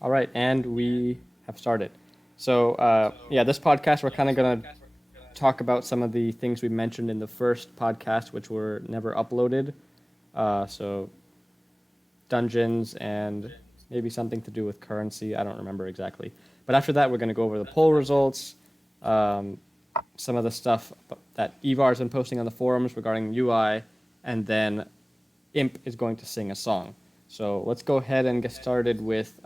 All right, and we have started. So, this podcast, we're kind of going to talk about some of the things we mentioned in the first podcast, which were never uploaded. So, dungeons and maybe something to do with currency. I don't remember exactly. But after that, we're going to go over the poll results, um, some of the stuff that Evar has been posting on the forums regarding UI, and then Imp is going to sing a song. So, let's go ahead and get started with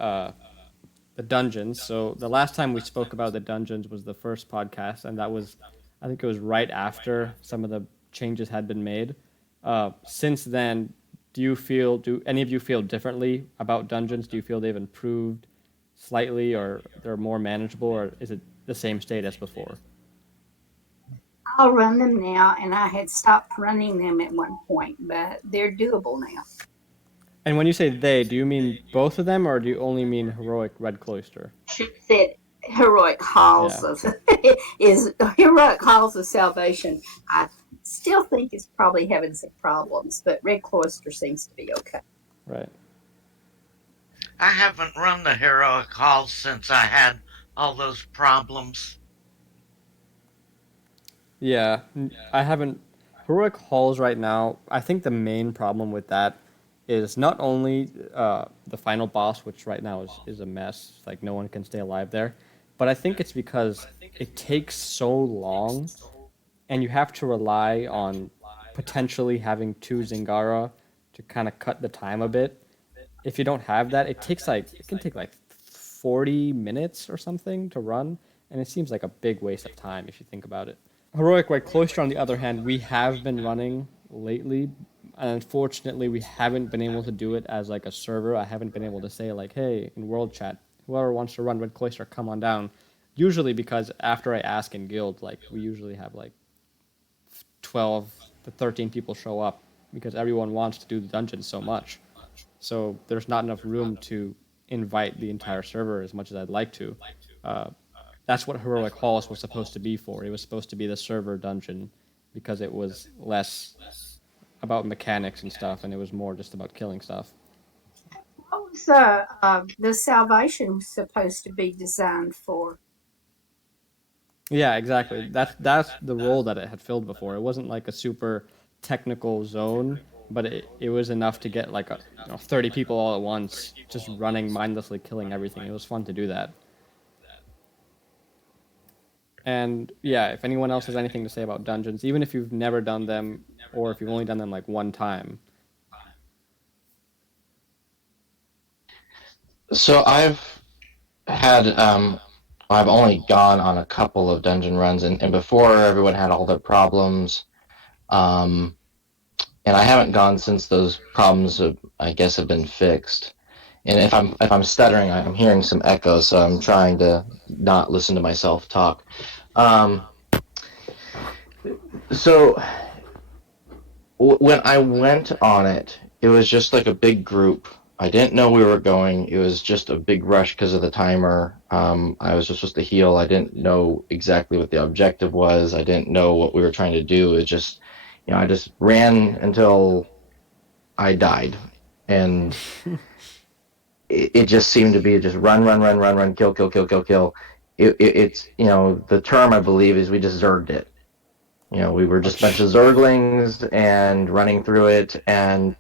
the dungeons. So the last time we spoke about the dungeons was the first podcast, and that was, I think it was right after some of the changes had been made. Since then, do any of you feel differently about dungeons? Do you feel they've improved slightly, or they're more manageable, or is it the same state as before? I'll run them now, and I had stopped running them at one point, but they're doable now. And when you say they, do you mean both of them, or do you only mean heroic Red Cloister? Should have said heroic halls Yeah, of is heroic halls of salvation. I still think it's probably having some problems, but Red Cloister seems to be okay. right. I haven't run the heroic halls since I had all those problems. Yeah, I haven't. Heroic Halls right now, I think the main problem with that is not only the final boss, which right now is a mess, like no one can stay alive there, but I think it's because it takes so long and you have to rely on potentially having two Zingara to kind of cut the time a bit. If you don't have that, it can take like 40 minutes or something to run, and it seems like a big waste of time if you think about it. Heroic White Cloister, on the other hand, we have been running lately. And unfortunately, we haven't been able to do it as like a server. I haven't been able to say like, "Hey, in world chat, whoever wants to run Red Cloister, come on down." Usually, because after I ask in guild, like we usually have like 12 to 13 people show up because everyone wants to do the dungeon so much. So there's not enough room to invite the entire server as much as I'd like to. Uh, that's what Heroic Halls was supposed to be for. It was supposed to be the server dungeon because it was less about mechanics and stuff, and it was more just about killing stuff. What was the salvation supposed to be designed for? Yeah, exactly. That's the role that it had filled before. It wasn't like a super technical zone, but it was enough to get like 30 people all at once, just running mindlessly, killing everything. It was fun to do that. And yeah, if anyone else has anything to say about dungeons, even if you've never done them or if you've only done them like one time. So had I've only gone on a couple of dungeon runs, and before everyone had all their problems, um, and I haven't gone since those problems I guess have been fixed. And if I'm stuttering, I'm hearing some echoes, so I'm trying to not listen to myself talk. Um, so when I went on it, it was just like a big group. I didn't know we were going. It was just a big rush because of the timer. I was just supposed to heal. I didn't know exactly what the objective was. I didn't know what we were trying to do. It just, I just ran until I died, and it just seemed to be just run, run, run, run, run, kill, kill, kill, kill, kill. It's the term I believe is we just zerged it. We were just a bunch of zerglings and running through it, and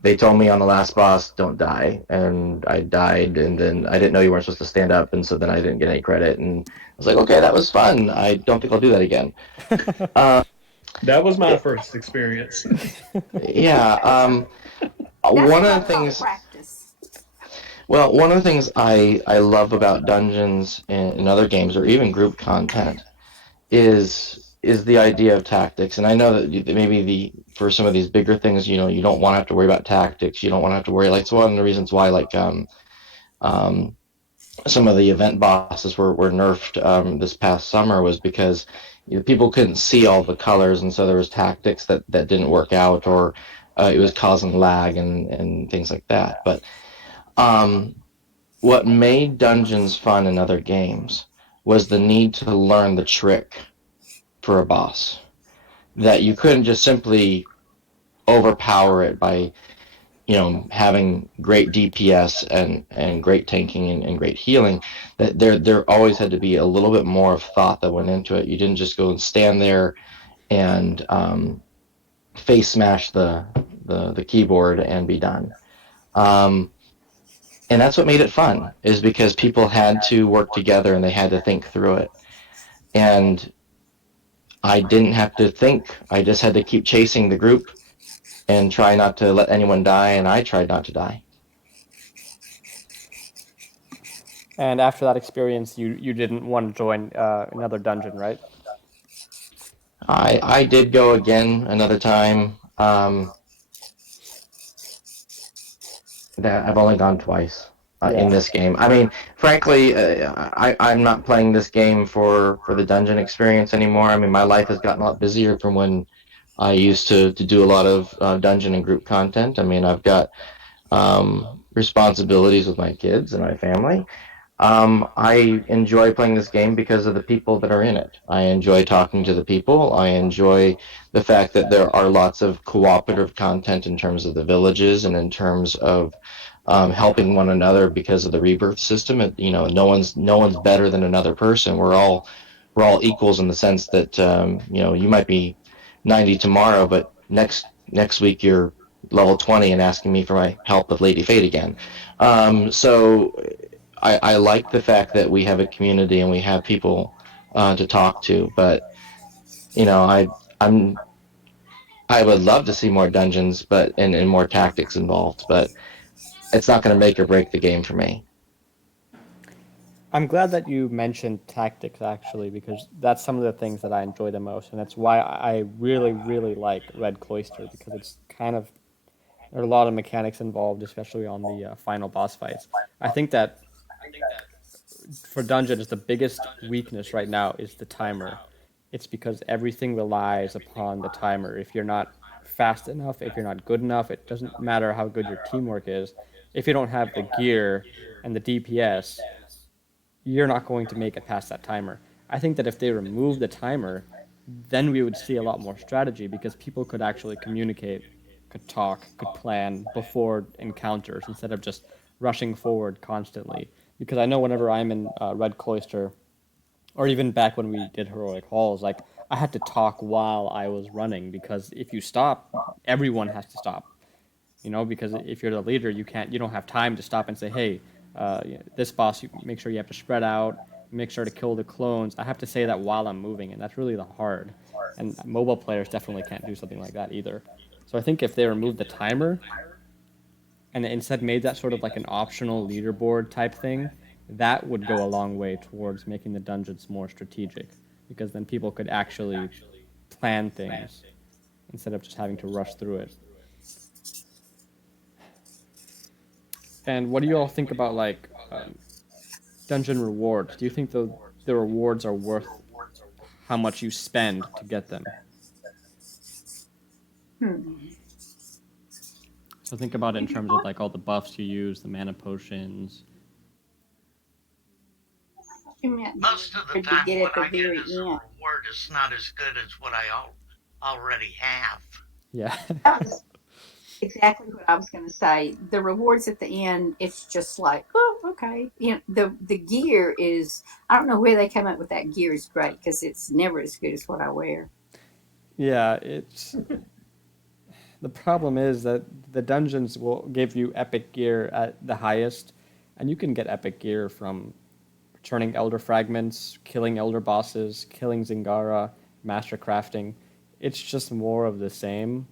they told me on the last boss, don't die, and I died, and then I didn't know you weren't supposed to stand up, and so then I didn't get any credit, and I was like, okay, that was fun. I don't think I'll do that again. Uh, That was my first experience. yeah. That's One what of I the call things, practice. well, one of the things I love about dungeons in other games or even group content is the idea of tactics. And I know that maybe for some of these bigger things, you don't want to have to worry about tactics. You don't want to have to worry. Like, it's one of the reasons why, like, um, some of the event bosses were nerfed this past summer was because people couldn't see all the colors, and so there was tactics that didn't work out, or it was causing lag and things like that. But um, what made dungeons fun in other games was the need to learn the trick for a boss. That you couldn't just simply overpower it by having great DPS and great tanking and great healing, that there always had to be a little bit more of thought that went into it. You didn't just go and stand there and face smash the keyboard and be done. And that's what made it fun, is because people had to work together and they had to think through it. And I didn't have to think. I just had to keep chasing the group and try not to let anyone die, and I tried not to die. And after that experience, you didn't want to join another dungeon, right? I did go again another time. That I've only gone twice in this game. I mean, frankly, I'm not playing this game for the dungeon experience anymore. I mean, my life has gotten a lot busier from when I used to do a lot of dungeon and group content. I mean, I've got responsibilities with my kids and my family. I enjoy playing this game because of the people that are in it. I enjoy talking to the people. I enjoy the fact that there are lots of cooperative content in terms of the villages and in terms of helping one another because of the rebirth system. No one's better than another person. We're all equals in the sense that you might be 90 tomorrow, but next week you're level 20 and asking me for my help with Lady Fate again. So I like the fact that we have a community and we have people to talk to, but I would love to see more dungeons, but and more tactics involved, but it's not going to make or break the game for me. I'm glad that you mentioned tactics actually, because that's some of the things that I enjoy the most, and that's why I really, really like Red Cloister, because it's kind of there are a lot of mechanics involved, especially on the final boss fights. I think that for dungeons, the biggest weakness right now is the timer. It's because everything relies upon the timer. If you're not fast enough, if you're not good enough, it doesn't matter how good your teamwork is. If you don't have the gear and the DPS, you're not going to make it past that timer. I think that if they remove the timer, then we would see a lot more strategy, because people could actually communicate, could talk, could plan before encounters instead of just rushing forward constantly. Because I know whenever I'm in Red Cloister, or even back when we did Heroic Halls, like I had to talk while I was running, because if you stop, everyone has to stop. Because if you're the leader, you don't have time to stop and say, hey, this boss, you make sure you have to spread out, make sure to kill the clones. I have to say that while I'm moving, and that's really the hard. And mobile players definitely can't do something like that either. So I think if they removed the timer and instead made that sort of like an optional leaderboard type thing, that would go a long way towards making the dungeons more strategic, because then people could actually plan things instead of just having to rush through it. And what do you all think about like dungeon rewards? Do you think the rewards are worth how much you spend to get them? So think about it in terms of like all the buffs you use, the mana potions. Most of the To time, get what at I the get very as a end. reward is not as good as what I already have. Yeah. That was exactly what I was going to say. The rewards at the end, it's just like, oh, okay. The gear is. I don't know where they came up with that gear is great, because it's never as good as what I wear. Yeah, it's the problem is that the dungeons will give you epic gear at the highest, and you can get epic gear from returning elder fragments, killing elder bosses, killing Zingara, master crafting. It's just more of the same.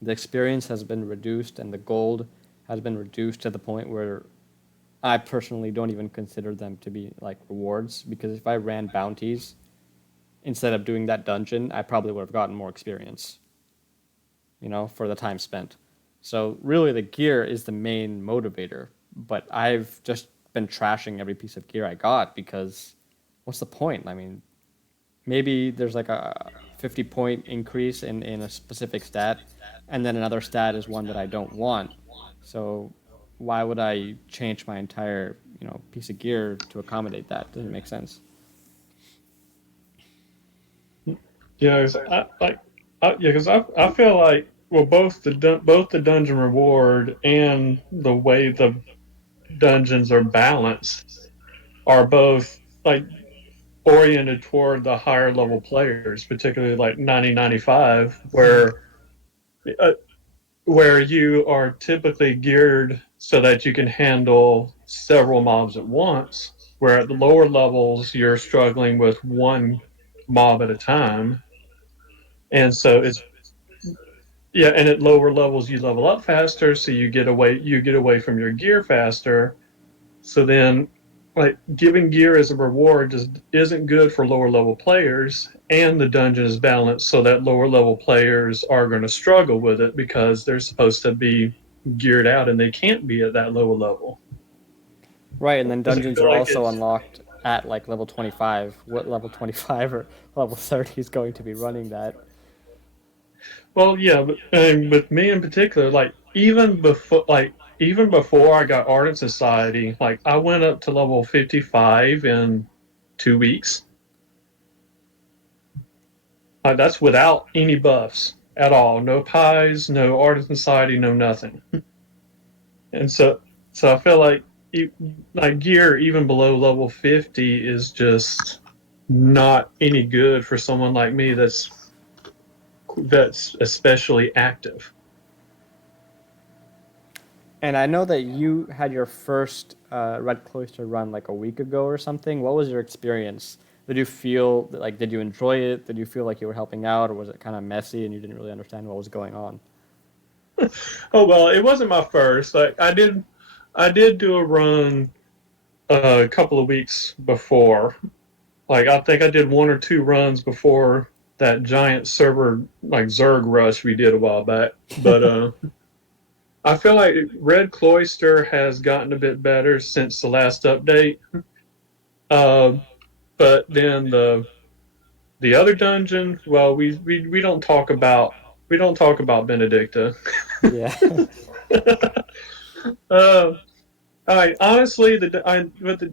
The experience has been reduced, and the gold has been reduced to the point where I personally don't even consider them to be like rewards, because if I ran bounties instead of doing that dungeon, I probably would have gotten more experience, for the time spent. So really the gear is the main motivator, but I've just been trashing every piece of gear I got, because what's the point? I mean, maybe there's like a 50-point increase in a specific stat, and then another stat is one that I don't want. So why would I change my entire piece of gear to accommodate that? Doesn't make sense. Yeah, 'cause I feel like well, both the dungeon reward and the way the dungeons are balanced are both like oriented toward the higher level players, particularly like 9095, uh, where you are typically geared so that you can handle several mobs at once. Where at the lower levels you're struggling with one mob at a time, and so it's yeah. And at lower levels you level up faster, so you get away from your gear faster. So then, like, giving gear as a reward just isn't good for lower level players, and the dungeon is balanced so that lower level players are going to struggle with it because they're supposed to be geared out and they can't be at that lower level. Right, and then Does it dungeons feel are like also it's unlocked at like level 25. What level 25 or level 30 is going to be running that? well, yeah, but and with me in particular, even before I got Ardent Society, like I went up to level 55 in 2 weeks. That's without any buffs at all. No pies, no Ardent Society, no nothing. And so I feel like like gear even below level 50 is just not any good for someone like me that's especially active. And I know that you had your first Red Cloister run like a week ago or something. What was your experience? Did you feel like, did you enjoy it? Did you feel like you were helping out, or was it kind of messy and you didn't really understand what was going on? Oh well, it wasn't my first. Like I did do a run a couple of weeks before. Like I think I did one or two runs before that giant server like Zerg rush we did a while back. But I feel like Red Cloister has gotten a bit better since the last update. Uh, but then the other dungeon, well, we don't talk about Benedicta. Yeah. uh, I honestly, with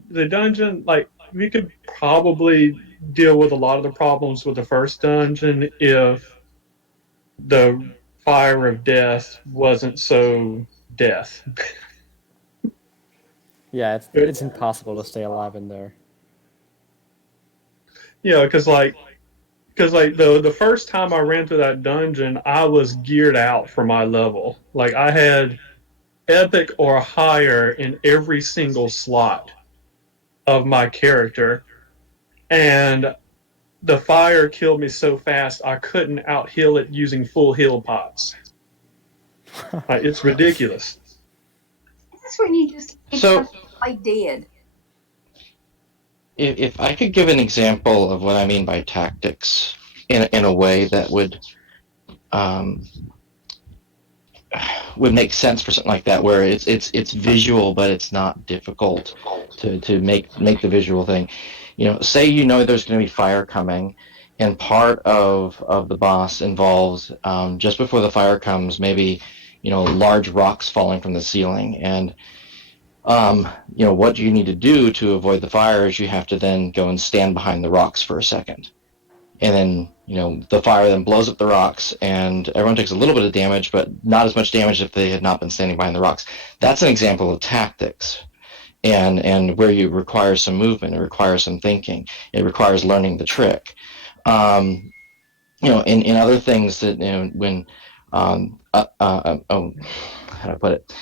the dungeon, like we could probably deal with a lot of the problems with the first dungeon if the fire of death wasn't so death. Yeah, it's impossible to stay alive in there. Yeah, because like the first time I ran through that dungeon, I was geared out for my level. Like I had epic or higher in every single slot of my character, and the fire killed me so fast I couldn't out heal it using full heal pots. It's ridiculous. That's when you just need So something to play dead. if I could give an example of what I mean by tactics in a way that um, would make sense for something like that, where it's visual but it's not difficult to make the visual thing. Say there's going to be fire coming, and part of the boss involves just before the fire comes, maybe large rocks falling from the ceiling, and what you need to do to avoid the fire is you have to then go and stand behind the rocks for a second. And then, the fire then blows up the rocks, and everyone takes a little bit of damage, but not as much damage if they had not been standing behind the rocks. That's an example of tactics, and where you require some movement, it requires some thinking, it requires learning the trick. In other things that, when, how do I put it?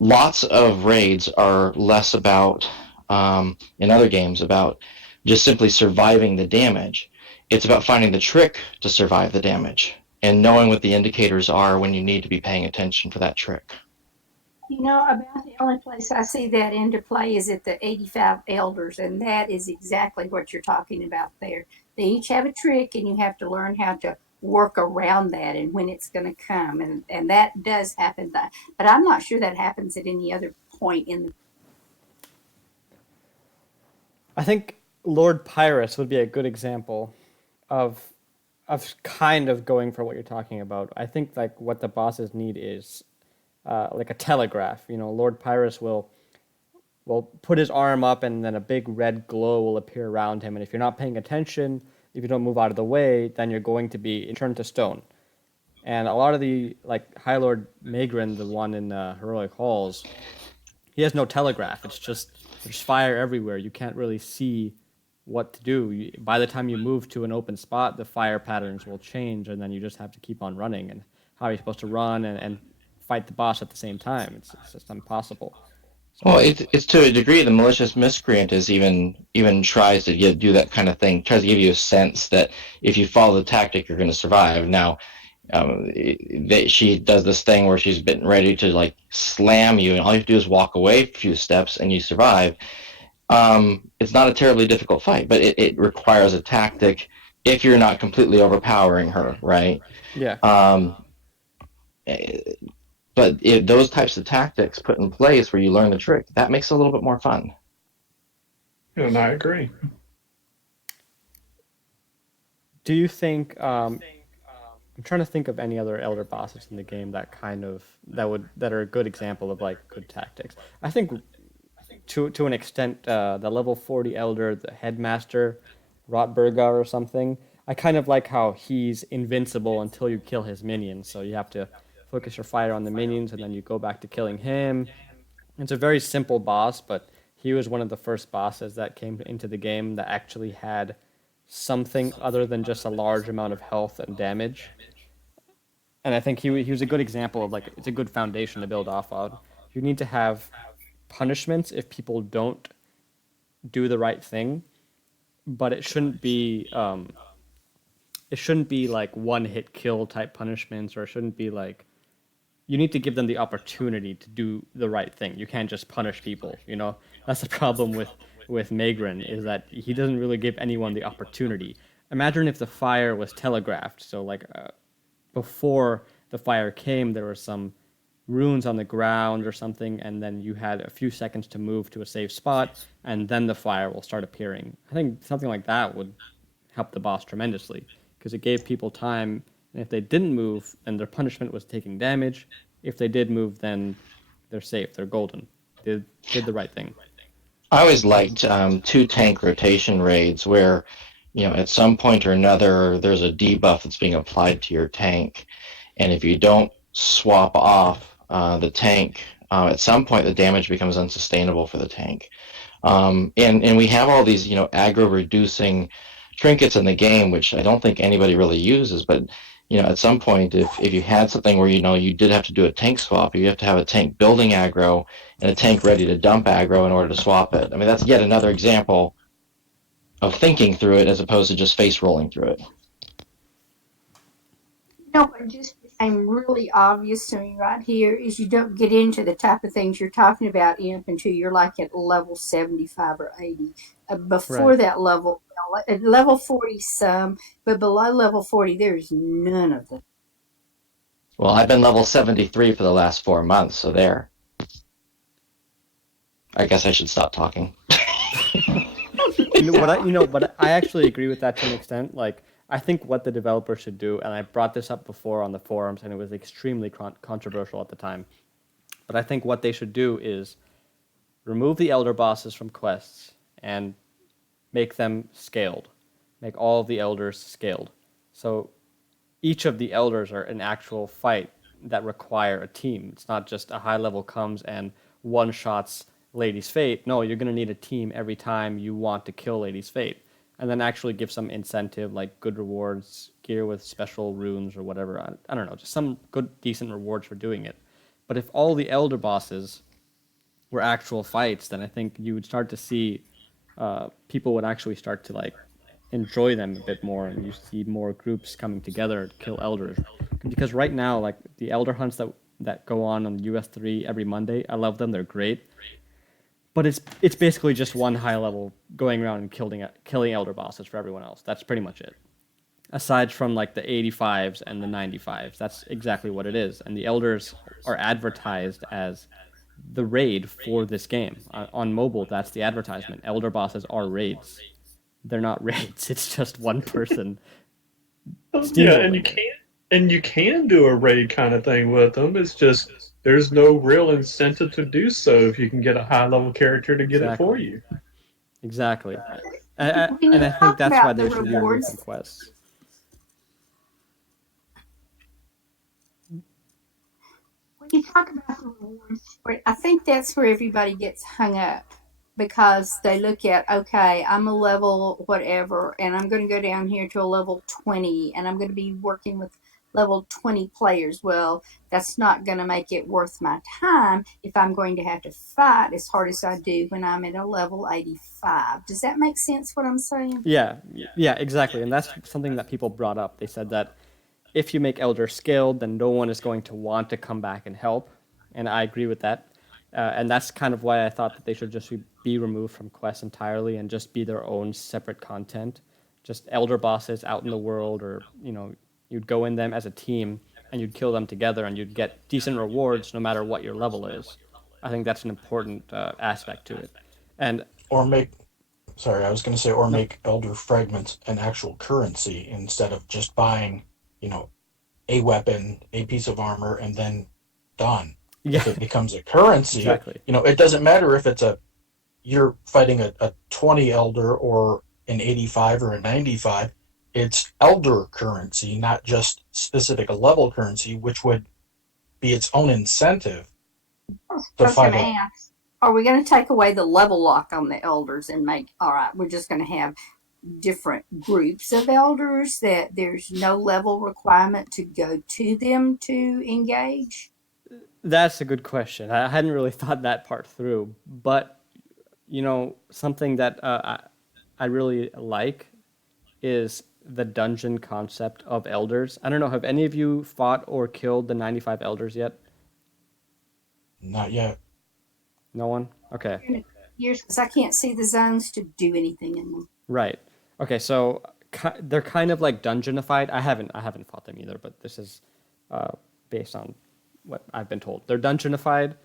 Lots of raids are less about, in other games, about just simply surviving the damage. It's about finding the trick to survive the damage and knowing what the indicators are when you need to be paying attention for that trick. About the only place I see that into play is at the 85 elders, and that is exactly what you're talking about there. They each have a trick, and you have to learn how to work around that and when it's going to come. And that does happen. But I'm not sure that happens at any other point in the. I think Lord Pyrus would be a good example of kind of going for what you're talking about. I think like what the bosses need is like a telegraph. Lord Pyrus will put his arm up, and then a big red glow will appear around him. And if you're not paying attention, if you don't move out of the way, then you're going to be turned to stone. And a lot of the like High Lord Magrin, the one in Heroic Halls, he has no telegraph. It's just there's fire everywhere. You can't really see what to do. By the time you move to an open spot, the fire patterns will change, and then you just have to keep on running. And how are you supposed to run and fight the boss at the same time? It's just impossible. Well, it's to a degree the malicious miscreant is even tries to do that kind of thing. Tries to give you a sense that if you follow the tactic, you're going to survive. Now, she does this thing where she's been ready to like slam you, and all you have to do is walk away a few steps, and you survive. It's not a terribly difficult fight, but it requires a tactic if you're not completely overpowering her, right? Yeah. But if those types of tactics put in place where you learn the trick, that makes it a little bit more fun. And I agree. Do you think? I'm trying to think of any other elder bosses in the game that that are a good example of like good tactics. I think to an extent, the level 40 elder, the headmaster, Rotberga or something. I kind of like how he's invincible until you kill his minions. So you have to focus your fire on the minions, and then you go back to killing him. It's a very simple boss, but he was one of the first bosses that came into the game that actually had something other than just a large amount of health and damage. And I think he was a good example of like it's a good foundation to build off of. You need to have punishments if people don't do the right thing, but it shouldn't be like one hit kill type punishments, or it shouldn't be like you need to give them the opportunity to do the right thing. You can't just punish people, you know? That's the problem with Magrin, is that he doesn't really give anyone the opportunity. Imagine if the fire was telegraphed. So like before the fire came, there were some runes on the ground or something, and then you had a few seconds to move to a safe spot, and then the fire will start appearing. I think something like that would help the boss tremendously, because it gave people time, and if they didn't move, then their punishment was taking damage. If they did move, then they're safe, they're golden. They did the right thing. I always liked 2 tank rotation raids where, at some point or another, there's a debuff that's being applied to your tank, and if you don't swap off the tank, at some point the damage becomes unsustainable for the tank. And we have all these, aggro reducing trinkets in the game, which I don't think anybody really uses, but at some point, if you had something where you did have to do a tank swap, you have to have a tank building aggro and a tank ready to dump aggro in order to swap it. I mean, that's yet another example of thinking through it as opposed to just face rolling through it. What just became really obvious to me right here is you don't get into the type of things you're talking about, Imp, until you're like at level 75 or 80. Before Right. that level, at level 40 some, but below level 40, there's none of them. Well, I've been level 73 for the last 4 months, so there. I guess I should stop talking. But I actually agree with that to an extent. Like, I think what the developer should do, and I brought this up before on the forums, and it was extremely controversial at the time. But I think what they should do is remove the elder bosses from quests and make them scaled. Make all of the elders scaled. So each of the elders are an actual fight that require a team. It's not just a high level comes and one shots Lady's Fate. No, you're going to need a team every time you want to kill Lady's Fate. And then actually give some incentive, like good rewards, gear with special runes or whatever. I don't know, just some good, decent rewards for doing it. But if all the elder bosses were actual fights, then I think you would start to see people would actually start to like enjoy them a bit more, and you see more groups coming together to kill elders. Because right now, like the elder hunts that go on US3 every Monday, I love them. They're great. But it's basically just one high level going around and killing elder bosses for everyone else. That's pretty much it. Aside from like the 85s and the 95s, that's exactly what it is. And the elders are advertised as the raid for this game. On mobile, that's the advertisement. Elder bosses are raids. They're not raids. It's just one person. Yeah, and you can do a raid kind of thing with them. It's just there's no real incentive to do so if you can get a high level character to get it for you. Exactly. When And you I think talk that's why about they the should be removed rewards, from quests. when you talk about the rewards, I think that's where everybody gets hung up because they look at, okay, I'm a level whatever, and I'm going to go down here to a level 20, and I'm going to be working with level 20 players. Well, that's not going to make it worth my time if I'm going to have to fight as hard as I do when I'm at a level 85. Does that make sense what I'm saying? Yeah, exactly. And that's something that people brought up. They said that if you make elders skilled, then no one is going to want to come back and help. And I agree with that. And that's kind of why I thought that they should just be removed from quests entirely and just be their own separate content. Just elder bosses out in the world, or you'd go in them as a team and you'd kill them together and you'd get decent rewards no matter what your level is. I think that's an important aspect to it. And Or make, sorry, I was going to say, or no, make elder fragments an actual currency instead of just buying, you know, a weapon, a piece of armor, and then done. yeah, If it becomes a currency, exactly. it doesn't matter if you're fighting a 20 elder or an 85 or a 95. It's elder currency, not just specific level currency, which would be its own incentive I was to going fight to a. ask, are we going to take away the level lock on the elders and make, all right, we're just going to have different groups of elders that there's no level requirement to go to them to engage? That's a good question. I hadn't really thought that part through, but something that I really like is the dungeon concept of elders. I don't know, have any of you fought or killed the 95 elders yet? Not yet. No one? Okay. Years, because I can't see the zones to do anything in them. Right. Okay, so they're kind of like dungeonified. I haven't fought them either, but this is uh, based on what I've been told. They're dungeonified,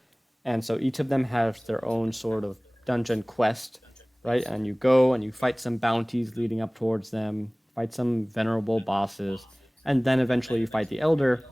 and so each of them has their own sort of dungeon quest, right? And you go and you fight some bounties leading up towards them, fight some venerable bosses, and then eventually you fight the elder,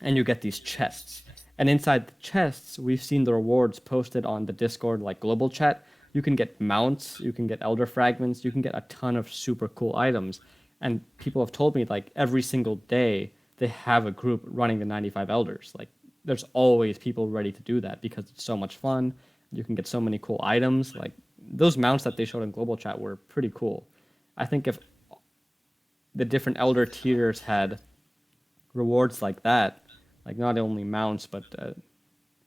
and you get these chests. And inside the chests, we've seen the rewards posted on the Discord, like global chat. You can get mounts, you can get elder fragments, you can get a ton of super cool items. And people have told me, like, every single day they have a group running the 95 elders. Like, there's always people ready to do that because it's so much fun. You can get so many cool items. Like, those mounts that they showed in global chat were pretty cool. I think if the different elder tiers had rewards like that, like not only mounts, but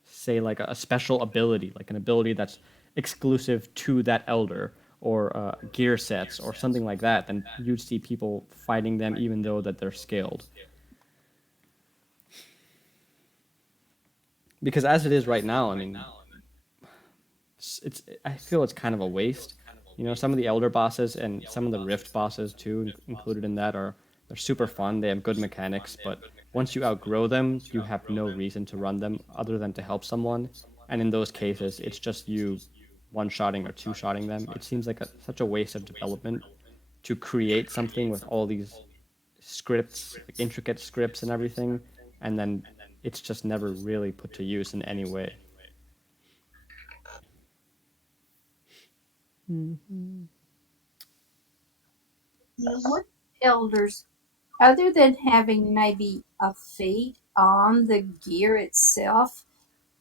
say like a special ability, like an ability that's exclusive to that elder, or gear sets or something like that, then you'd see people fighting them even though that they're scaled. Because as it is right now, I mean, I feel it's kind of a waste. Some of the elder bosses and some of the rift bosses too, included in that, they're super fun. They have good mechanics, but once you outgrow them, you have no reason to run them other than to help someone. And in those cases, it's just you one-shotting or two-shotting them. It seems like such a waste of development to create something with all these scripts, like intricate scripts and everything, and then it's just never really put to use in any way. What elders, other than having maybe a feat on the gear itself,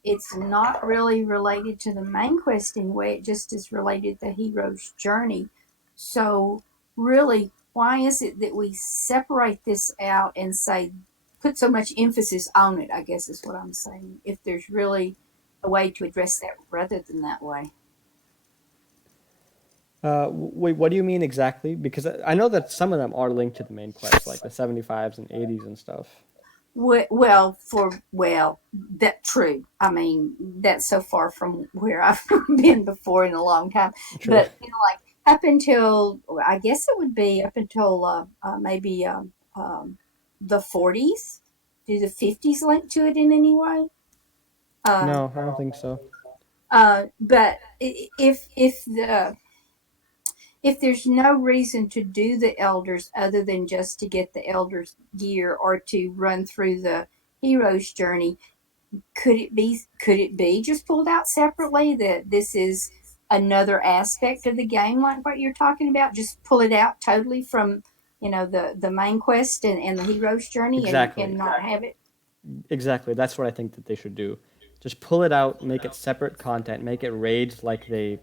it's not really related to the main quest in a way. It just is related to the hero's journey. So, really, why is it that we separate this out and say, put so much emphasis on it? I guess is what I'm saying. If there's really a way to address that rather than that way. Wait, what do you mean exactly? Because I know that some of them are linked to the main quest, like the 75s and 80s and stuff. That true. I mean, that's so far from where I've been before in a long time. True. But like up until, I guess it would be up until maybe the 40s. Do the 50s link to it in any way? No, I don't think so. But if there's no reason to do the elders other than just to get the elders gear or to run through the hero's journey, could it be just pulled out separately, that this is another aspect of the game like what you're talking about? Just pull it out totally from the main quest and the hero's journey. Exactly. And not have it. Exactly. That's what I think that they should do. Just pull it out, make it separate content, make it raids like they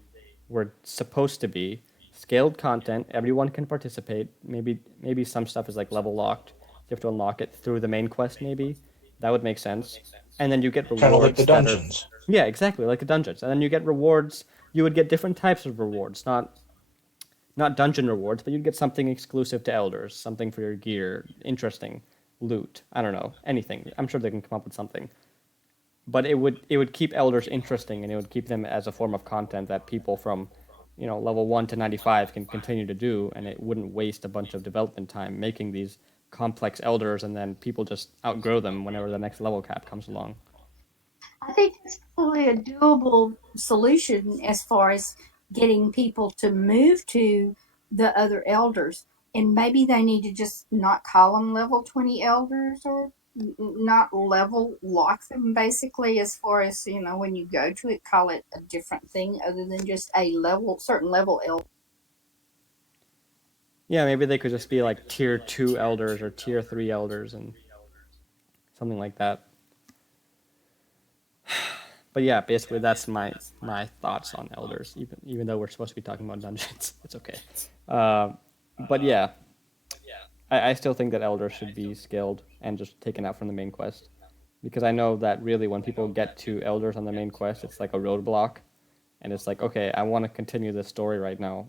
were supposed to be. Scaled content, everyone can participate. Maybe some stuff is like level locked. You have to unlock it through the main quest maybe. That would make sense. And then you get Kind of like the rewards that are, dungeons. yeah, exactly, like the dungeons. And then you get rewards. You would get different types of rewards, not dungeon rewards, but you'd get something exclusive to elders, something for your gear, interesting loot. I don't know, anything. I'm sure they can come up with something. But it would keep elders interesting, and it would keep them as a form of content that people from, level 1 to 95 can continue to do, and it wouldn't waste a bunch of development time making these complex elders, and then people just outgrow them whenever the next level cap comes along. I think that's probably a doable solution as far as getting people to move to the other elders. And maybe they need to just not call them level 20 elders, or not level lock them, basically, as far as, when you go to it, call it a different thing other than just a certain level elder. Yeah, maybe they could just be like tier 2 elders or tier 3 elders and something like that. But yeah, basically that's my thoughts on elders. Even though we're supposed to be talking about dungeons, it's okay. Uh, but yeah, I still think that elders should be skilled and just taken out from the main quest, because I know that really when people get to elders on the main quest, it's like a roadblock, and it's like, okay, I want to continue this story right now,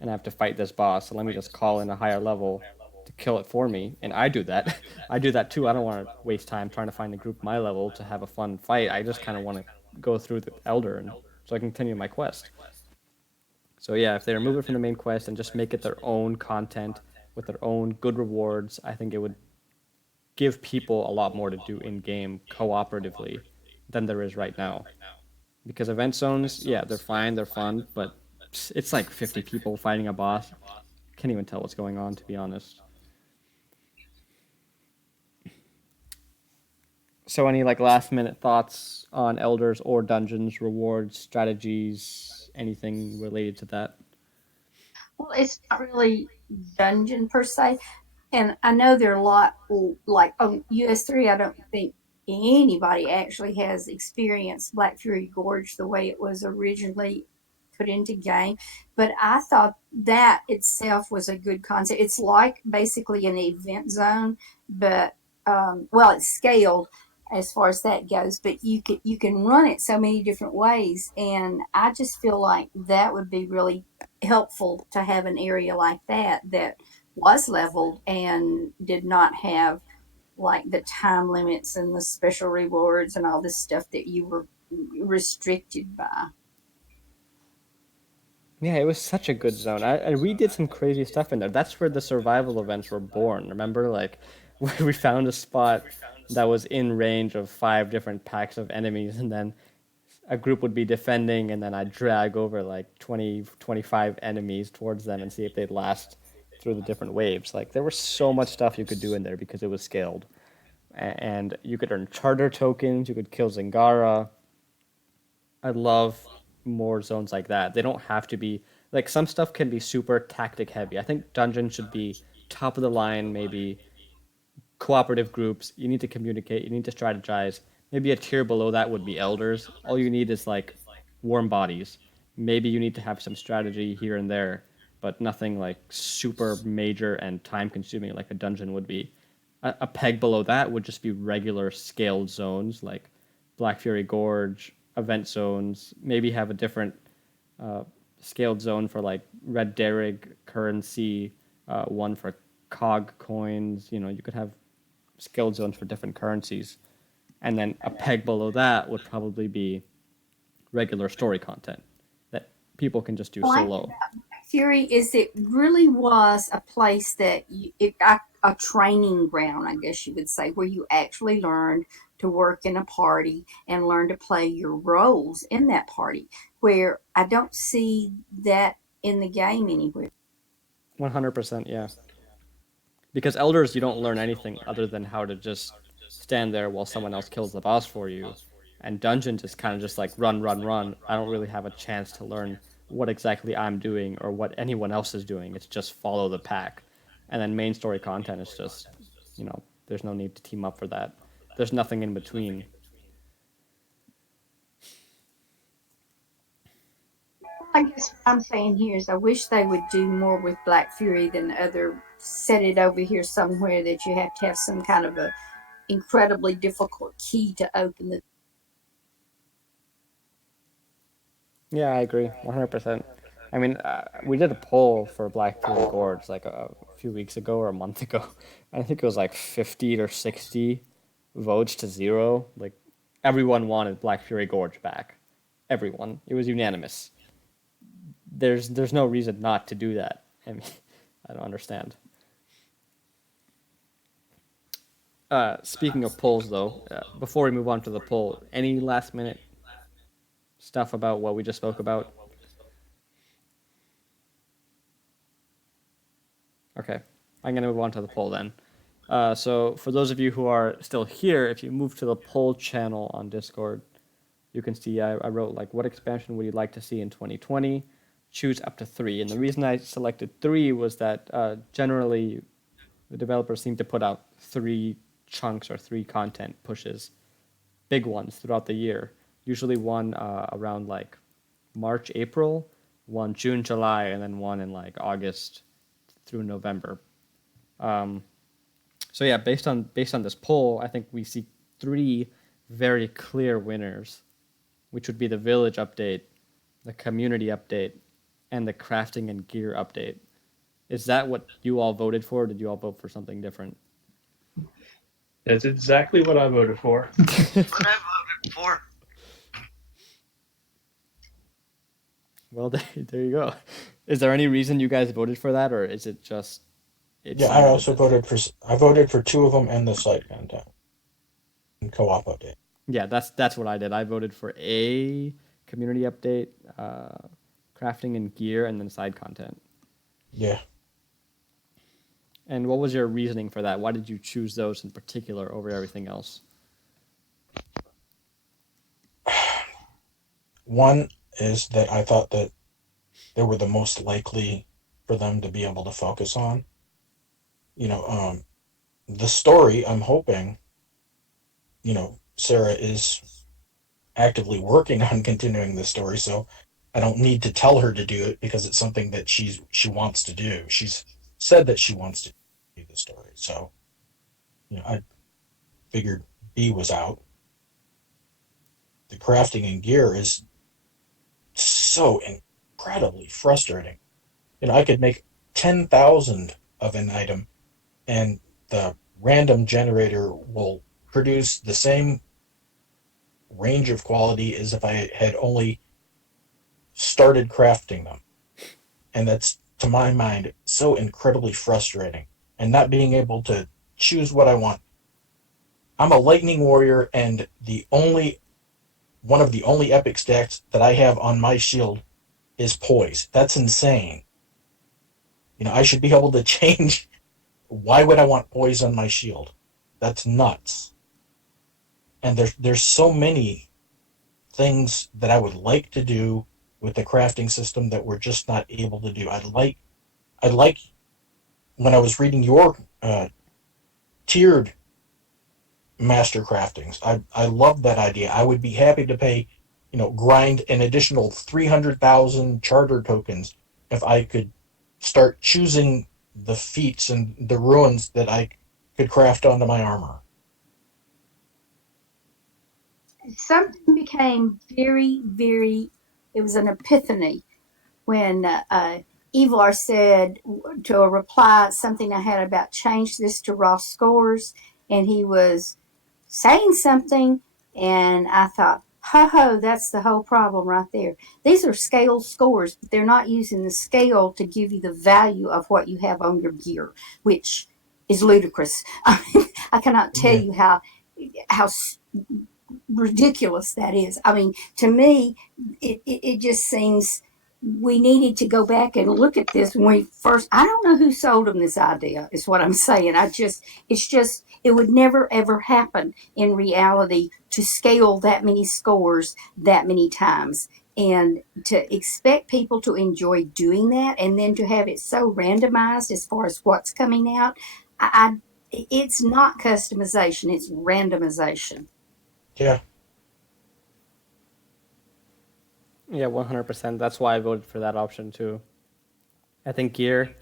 and I have to fight this boss, so let me just call in a higher level to kill it for me, and I do that. I do that too. I don't want to waste time trying to find a group my level to have a fun fight. I just kind of want to go through the elder and so I can continue my quest. So yeah, if they remove it from the main quest and just make it their own content with their own good rewards, I think it would give people a lot more to do in game cooperatively than there is right now. Because event zones, yeah, they're fine, they're fun, but it's like 50 people fighting a boss. Can't even tell what's going on, to be honest. So any like last minute thoughts on elders or dungeons, rewards, strategies, anything related to that? Well, it's not really dungeon per se. And I know there are a lot, like on US3, I don't think anybody actually has experienced Black Fury Gorge the way it was originally put into game. But I thought that itself was a good concept. It's like basically an event zone, but well, it's scaled as far as that goes. But you can run it so many different ways, and I just feel like that would be really helpful to have an area like that was leveled and did not have like the time limits and the special rewards and all this stuff that you were restricted by. Yeah, it was such a good zone. We did some crazy stuff in there. That's where the survival events were born. Remember, like we found a spot that was in range of 5 different packs of enemies, and then a group would be defending, and then I'd drag over like 20, 25 enemies towards them and see if they'd last through the different waves. Like there was so much stuff you could do in there because it was scaled. And you could earn charter tokens, you could kill Zingara. I love more zones like that. They don't have to be like some stuff can be super tactic heavy. I think dungeons should be top of the line, maybe cooperative groups. You need to communicate, you need to strategize. Maybe a tier below that would be elders. All you need is like warm bodies. Maybe you need to have some strategy here and there, but nothing like super major and time consuming like a dungeon would be. A peg below that would just be regular scaled zones like Black Fury Gorge, event zones. Maybe have a different uh, scaled zone for like Red Derrig currency, one for cog coins. You could have scaled zones for different currencies. And then a peg below that would probably be regular story content that people can just do Well, solo. Fury is it really was a place that a training ground, I guess you would say, where you actually learned to work in a party and learn to play your roles in that party. Where I don't see that in the game anywhere. 100%, yeah. Because elders, you don't learn anything other than how to just stand there while someone else kills the boss for you. And dungeons is kind of just like run, run, run. I don't really have a chance to learn what exactly I'm doing or what anyone else is doing. It's just follow the pack. And then main story content is just, there's no need to team up for that. there's nothing in between. I guess what I'm saying here is I wish they would do more with Black Fury than the other. Set it over here somewhere that you have to have some kind of a incredibly difficult key to open the. Yeah, I agree, 100%. I mean, we did a poll for Black Fury Gorge like a few weeks ago or a month ago. I think it was like 50 or 60 votes to zero. Like everyone wanted Black Fury Gorge back. Everyone. It was unanimous. There's no reason not to do that. I mean, I don't understand. Speaking of polls, though, before we move on to the poll, any last minute stuff about what we just spoke about? Okay, I'm going to move on to the poll then. So for those of you who are still here, if you move to the poll channel on Discord, you can see I wrote like, what expansion would you like to see in 2020? Choose up to 3. And the reason I selected 3 was that generally the developers seem to put out 3 chunks or 3 content pushes, big ones throughout the year. Usually one around like March, April, one June, July, and then one in like August through November. So yeah, based on this poll, I think we see 3 very clear winners, which would be the village update, the community update, and the crafting and gear update. Is that what you all voted for? Or did you all vote for something different? That's exactly what I voted for. What I voted for. Well, there you go. Is there any reason you guys voted for that, or is it just? Yeah, I also voted for. I voted for 2 of them and the side content and co-op update. Yeah, that's what I did. I voted for a community update, crafting and gear, and then side content. Yeah. And what was your reasoning for that? Why did you choose those in particular over everything else? One is that I thought that they were the most likely for them to be able to focus on. The story, I'm hoping, Sarah is actively working on continuing the story, so I don't need to tell her to do it because it's something that she wants to do. She's said that she wants to do the story, so I figured B was out. The crafting and gear is so incredibly frustrating. I could make 10,000 of an item, and the random generator will produce the same range of quality as if I had only started crafting them. And that's, to my mind, so incredibly frustrating. And not being able to choose what I want. I'm a lightning warrior, and one of the only epic stacks that I have on my shield is poise. That's insane. I should be able to change. Why would I want poise on my shield? That's nuts. And there's so many things that I would like to do with the crafting system that we're just not able to do. I'd like when I was reading your tiered master craftings. I love that idea. I would be happy to pay, grind an additional 300,000 charter tokens if I could start choosing the feats and the ruins that I could craft onto my armor. Something became very, very. It was an epiphany when Evar said to a reply something I had about change this to raw scores, and he was saying something, and I thought, ho, that's the whole problem right there. These are scaled scores, but they're not using the scale to give you the value of what you have on your gear, which is ludicrous. I cannot tell you how ridiculous that is. I mean, to me, it just seems we needed to go back and look at this when we first. I don't know who sold them this idea, is what I'm saying. It would never ever happen in reality to scale that many scores that many times. And to expect people to enjoy doing that and then to have it so randomized as far as what's coming out, it's not customization, it's randomization. Yeah. Yeah, 100%. That's why I voted for that option too. I think gear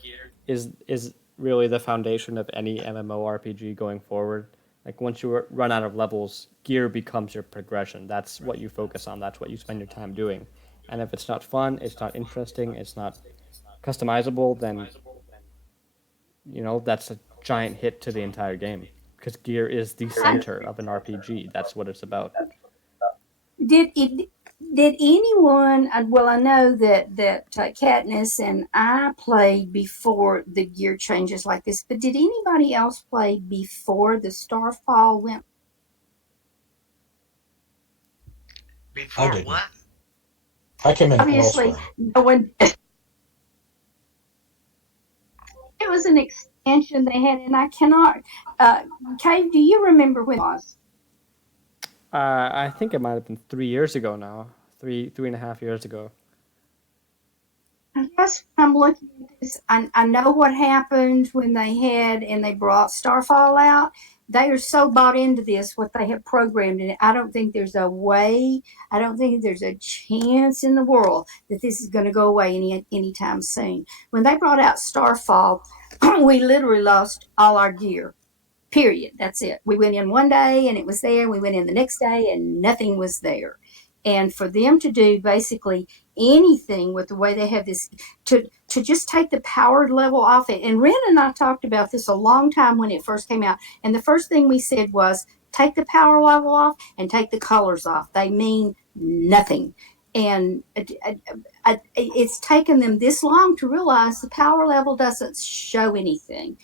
is really the foundation of any MMORPG going forward. Like once you run out of levels, gear becomes your progression. That's what you focus on. That's what you spend your time doing. And if it's not fun, it's not interesting, it's not customizable, then that's a giant hit to the entire game. Because gear is the center of an RPG. That's what it's about. Did it? Did anyone? Well, I know that Katniss and I played before the gear changes like this, but did anybody else play before the Starfall went? Before didn't. what? I came in Obviously, elsewhere. no one. It was an expansion they had, and I cannot. Kay, do you remember when it was? I think it might have been 3 years ago now. 3.5 years ago. I guess when I'm looking at this, I know what happened when they brought Starfall out. They are so bought into this, what they have programmed in it. I don't think there's a way, I don't think there's a chance in the world that this is going to go away anytime soon. When they brought out Starfall, we literally lost all our gear. Period. That's it. We went in one day and it was there. We went in the next day and nothing was there. And for them to do basically anything with the way they have this, to just take the power level off it. And Ren and I talked about this a long time when it first came out. And the first thing we said was take the power level off and take the colors off. They mean nothing. And it's taken them this long to realize the power level doesn't show anything.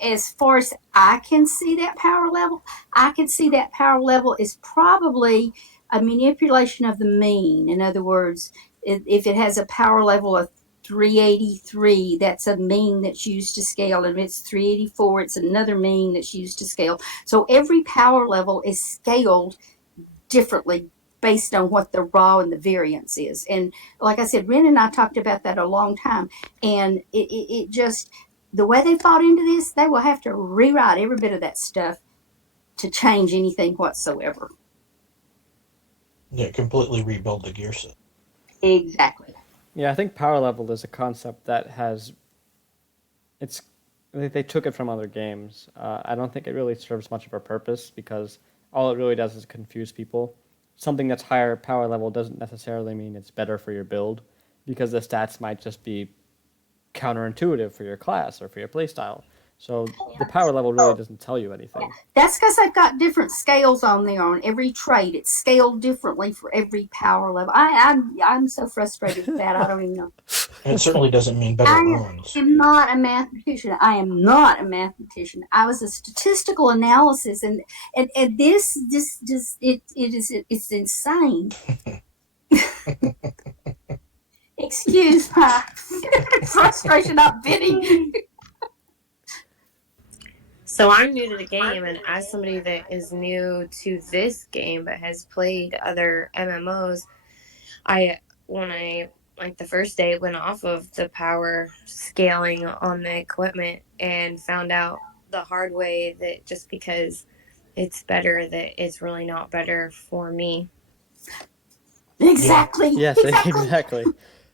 As far as I can see that power level, I can see that power level is probably a manipulation of the mean. In other words, if it has a power level of 383, that's a mean that's used to scale. And if it's 384, it's another mean that's used to scale. So every power level is scaled differently based on what the raw and the variance is. And like I said, Ren and I talked about that a long time. And it just, the way they fought into this, they will have to rewrite every bit of that stuff to change anything whatsoever. Yeah, completely rebuild the gear set. Exactly. Yeah, I think power level is a concept that they took it from other games. I don't think it really serves much of a purpose because all it really does is confuse people. Something that's higher power level doesn't necessarily mean it's better for your build because the stats might just be counterintuitive for your class or for your playstyle. So the power level really doesn't tell you anything. That's because they've got different scales on there on every trait. It's scaled differently for every power level. I'm so frustrated with that. I don't even know. And it certainly doesn't mean better runes. I am not a mathematician. I am not a mathematician. I was a statistical analysis, and this it's insane. Excuse my frustration. I'm bidding. So I'm new to the game, and as somebody that is new to this game but has played other MMOs, when I the first day went off of the power scaling on the equipment and found out the hard way that just because it's better, that it's really not better for me. Exactly. Yes, exactly.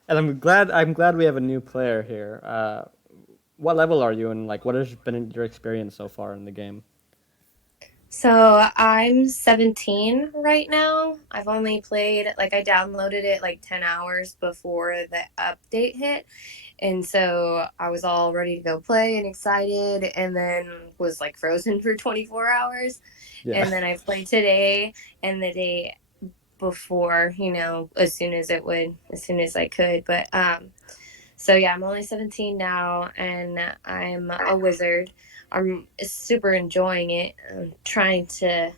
And I'm glad we have a new player here. What level are you, and what has been your experience so far in the game? So I'm 17 right now. I've only played, I downloaded it 10 hours before the update hit. And so I was all ready to go play and excited, and then was frozen for 24 hours. Yeah. And then I played today and the day before, as soon as I could. But, so yeah, I'm only 17 now, and I'm a wizard. I'm super enjoying it. The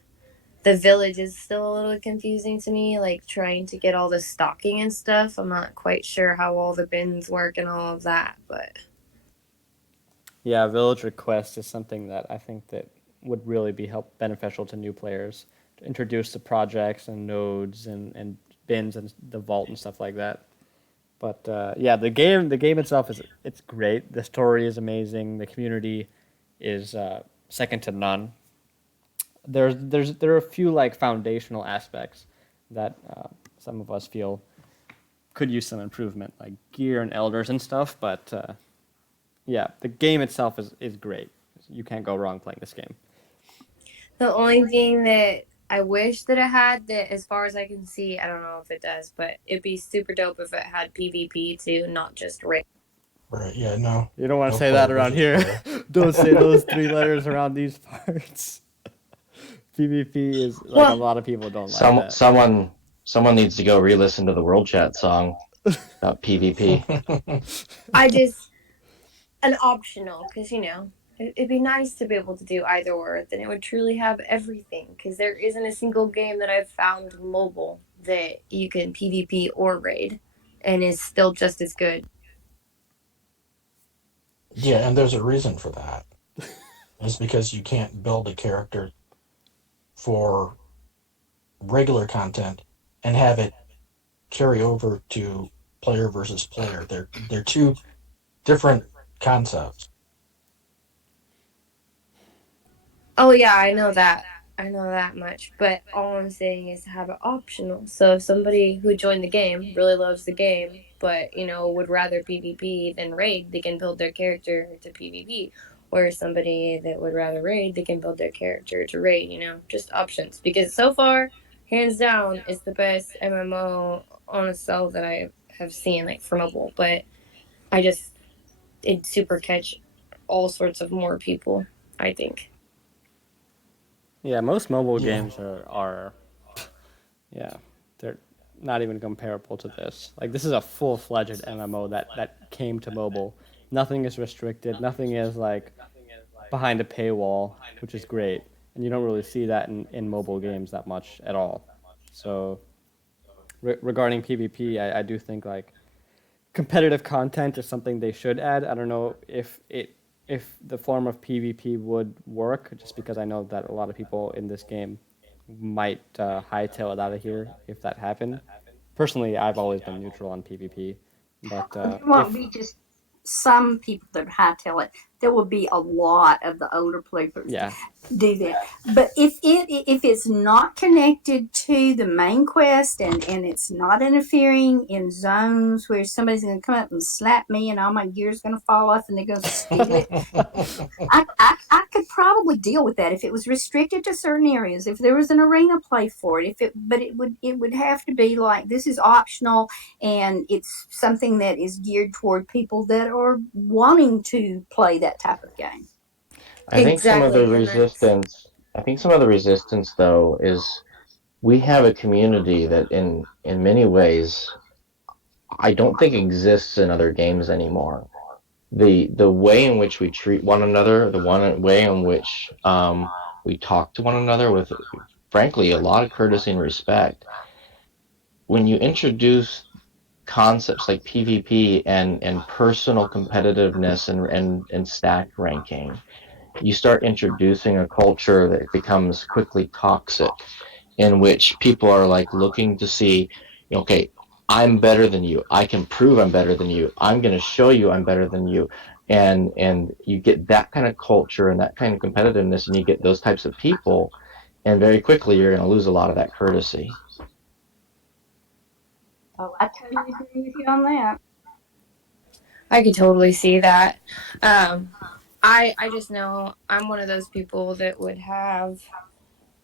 village is still a little confusing to me, trying to get all the stocking and stuff. I'm not quite sure how all the bins work and all of that, but. Yeah, village request is something that I think that would really be beneficial to new players, to introduce the projects and nodes and bins and the vault and stuff like that. But yeah, the game itself it's great. The story is amazing. The community is second to none. There are a few like foundational aspects that some of us feel could use some improvement, like gear and elders and stuff. But yeah, the game itself is great. You can't go wrong playing this game. The only thing that I wish that it had, that as far as I can see, I don't know if it does, but it'd be super dope if it had PvP too, not just raid. Right? Yeah. No. You don't want to No say that player around versus here. player. Don't say those 3 letters around these parts. PvP is like Well- a lot of people don't like Some that. someone needs to go re-listen to the World Chat song about PvP. I just an optional, because it'd be nice to be able to do either or. Then it would truly have everything, because there isn't a single game that I've found mobile that you can PvP or raid, and is still just as good. Yeah, and there's a reason for that. It's because you can't build a character for regular content and have it carry over to player versus player. They're two different concepts. Oh yeah, I know that. I know that much. But all I'm saying is to have it optional. So if somebody who joined the game really loves the game, but would rather PvP than raid, they can build their character to PvP. Or somebody that would rather raid, they can build their character to raid. Just options. Because so far, hands down, it's the best MMO on a cell that I have seen, like for mobile. But it'd super catch all sorts of more people, I think. Yeah, most mobile Yeah. games are yeah, they're not even comparable to this. Like this is a full-fledged MMO that came to mobile. Nothing is restricted. Nothing is like behind a paywall, which is great. And you don't really see that in mobile games that much at all. So regarding PvP, I do think like competitive content is something they should add. I don't know if the form of PvP would work, just because I know that a lot of people in this game might hightail it out of here if that happened. Personally, I've always been neutral on PvP, but There won't if, be just some people that hightail it. There will be a lot of the older players yeah, do that. But if it's not connected to the main quest and it's not interfering in zones where somebody's going to come up and slap me and all my gear's going to fall off and they're going to steal it, I could probably deal with that if it was restricted to certain areas. If there was an arena play for it, but it would have to be like this is optional and it's something that is geared toward people that are wanting to play that type of game. I think some of the Exactly, and that's- resistance. I think some of the resistance, though, is we have a community that, in many ways, I don't think exists in other games anymore. The way in which we treat one another, way in which we talk to one another with, frankly, a lot of courtesy and respect. When you introduce concepts like PvP and personal competitiveness and stack ranking, you start introducing a culture that becomes quickly toxic, in which people are like looking to see, okay, I'm better than you. I can prove I'm better than you. I'm going to show you I'm better than you. And you get that kind of culture and that kind of competitiveness, and you get those types of people, and very quickly you're going to lose a lot of that courtesy. Oh, I totally agree with you on that. I could totally see that. I just know I'm one of those people that would have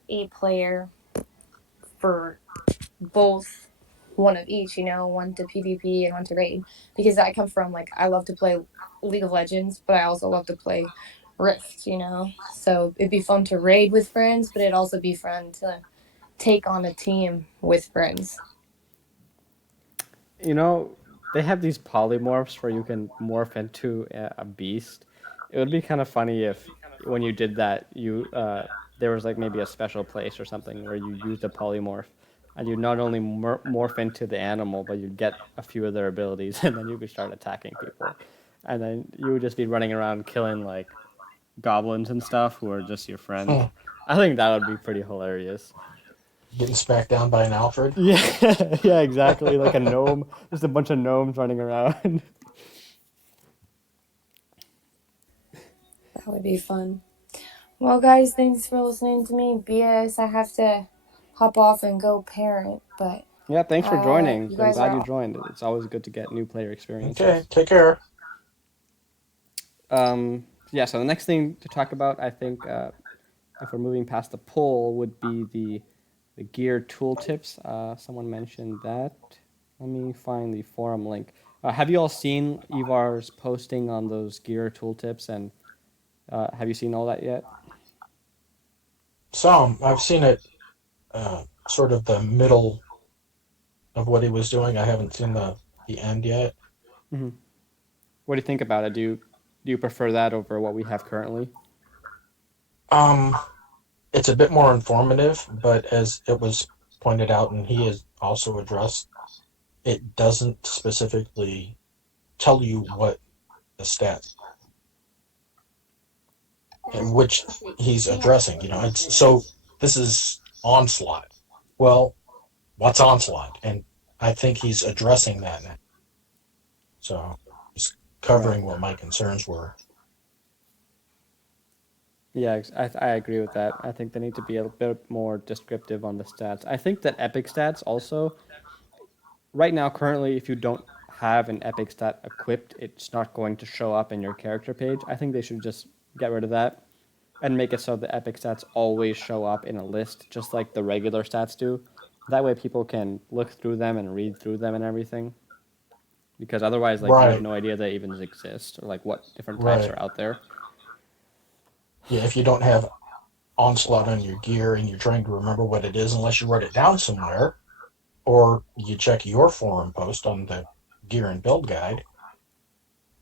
a player for both, one of each, one to PvP and one to raid, because I come from I love to play League of Legends, but I also love to play Rift, so it'd be fun to raid with friends, but it'd also be fun to take on a team with friends. they have these polymorphs where you can morph into a beast. It would be kind of funny if when you did that, you there was like maybe a special place or something where you used a polymorph, and you not only morph into the animal, but you'd get a few of their abilities, and then you could start attacking people, and then you would just be running around killing like goblins and stuff who are just your friends. I think that would be pretty hilarious. Getting smacked down by an Alfred. Yeah, yeah, exactly. Like a gnome, just a bunch of gnomes running around. That would be fun. Well, guys, thanks for listening to me. BS, I have to hop off and go parent, but Yeah, thanks for joining. you I'm guys glad you are joined. It's always good to get new player Okay, experiences. take care. Yeah, so the next thing to talk about, I think, if we're moving past the poll, would be the gear tooltips. Someone mentioned that. Let me find the forum link. Have you all seen Ivar's posting on those gear tooltips, and have you seen all that yet? Some I've seen it, sort of the middle of what he was doing. I haven't seen the end yet. Hmm. What do you think about it? Do you prefer that over what we have currently? Um, it's a bit more informative, but as it was pointed out, and he has also addressed, it doesn't specifically tell you what the stats in which he's addressing. It's so this is onslaught. Well, what's onslaught? And I think he's addressing that now. So he's Right. covering what my concerns were. Yeah, I agree with that. I think they need to be a bit more descriptive on the stats. I think that Epic Stats also, right now, currently, if you don't have an Epic Stat equipped, it's not going to show up in your character page. I think they should just get rid of that and make it so the Epic Stats always show up in a list, just like the regular stats do. That way, people can look through them and read through them and everything. Because otherwise, like, you have Right, no idea they even exist or like what different types right. are out there. Yeah, if you don't have onslaught on your gear and you're trying to remember what it is, unless you wrote it down somewhere, or you check your forum post on the gear and build guide,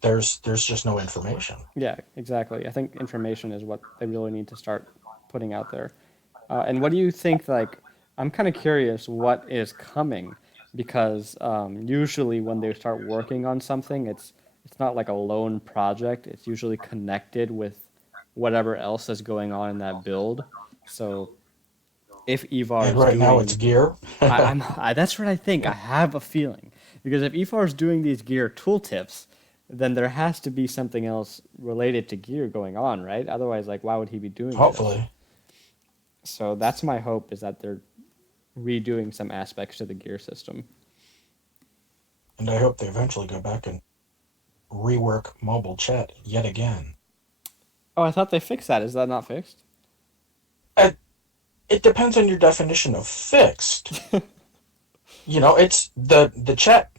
there's just no information. Yeah, exactly. I think information is what they really need to start putting out there. And what do you think? Like, I'm kind of curious what is coming because usually when they start working on something, it's not like a lone project. It's usually connected with whatever else is going on in that build. So if Ivar And is right now it's doing, gear. that's what I think. I have a feeling because if Ivar is doing these gear tooltips, then there has to be something else related to gear going on, right? Otherwise, like, why would he be doing this? Hopefully. So that's my hope is that they're redoing some aspects to the gear system. And I hope they eventually go back and rework mobile chat yet again. Oh, I thought they fixed that. Is that not fixed? It, it depends on your definition of fixed. It's the chat,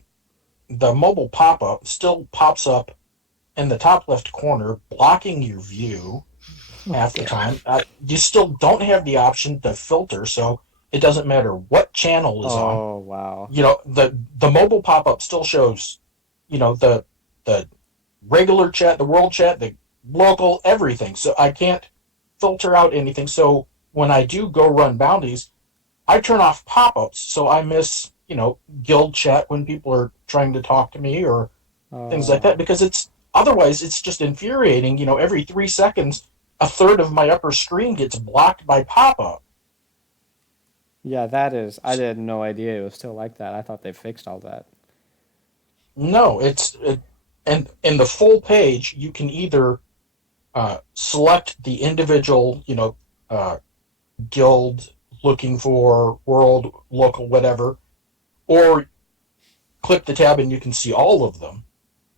the mobile pop up still pops up in the top left corner, blocking your view half the time. You still don't have the option to filter, so it doesn't matter what channel is on. Oh, wow. The mobile pop up still shows, the regular chat, the world chat, the local, everything. So I can't filter out anything. So when I do go run bounties, I turn off pop ups, so I miss guild chat when people are trying to talk to me or things like that, because otherwise it's just infuriating. Every 3 seconds, a third of my upper screen gets blocked by pop up. Yeah, that is. I had no idea it was still like that. I thought they fixed all that. No, and in the full page, you can either select the individual, guild looking for world, local, whatever, or click the tab and you can see all of them.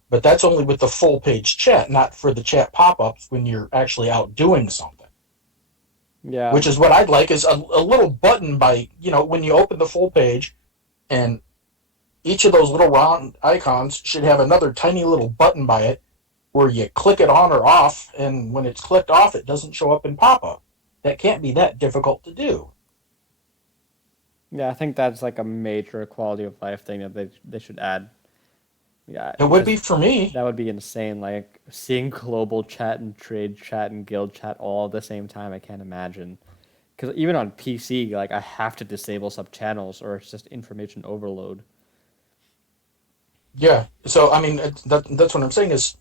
But that's only with the full page chat, not for the chat pop-ups when you're actually out doing something. Yeah. Which is what I'd like is a little button by, when you open the full page, and each of those little round icons should have another tiny little button by it where you click it on or off, and when it's clicked off, it doesn't show up in pop-up. That can't be that difficult to do. Yeah, I think that's like a major quality of life thing that they should add. Yeah, It would because be for me. that would be insane. Like seeing global chat and trade chat and guild chat all at the same time, I can't imagine. Because even on PC, like I have to disable sub channels or it's just information overload. Yeah. So, I mean, that's what I'm saying is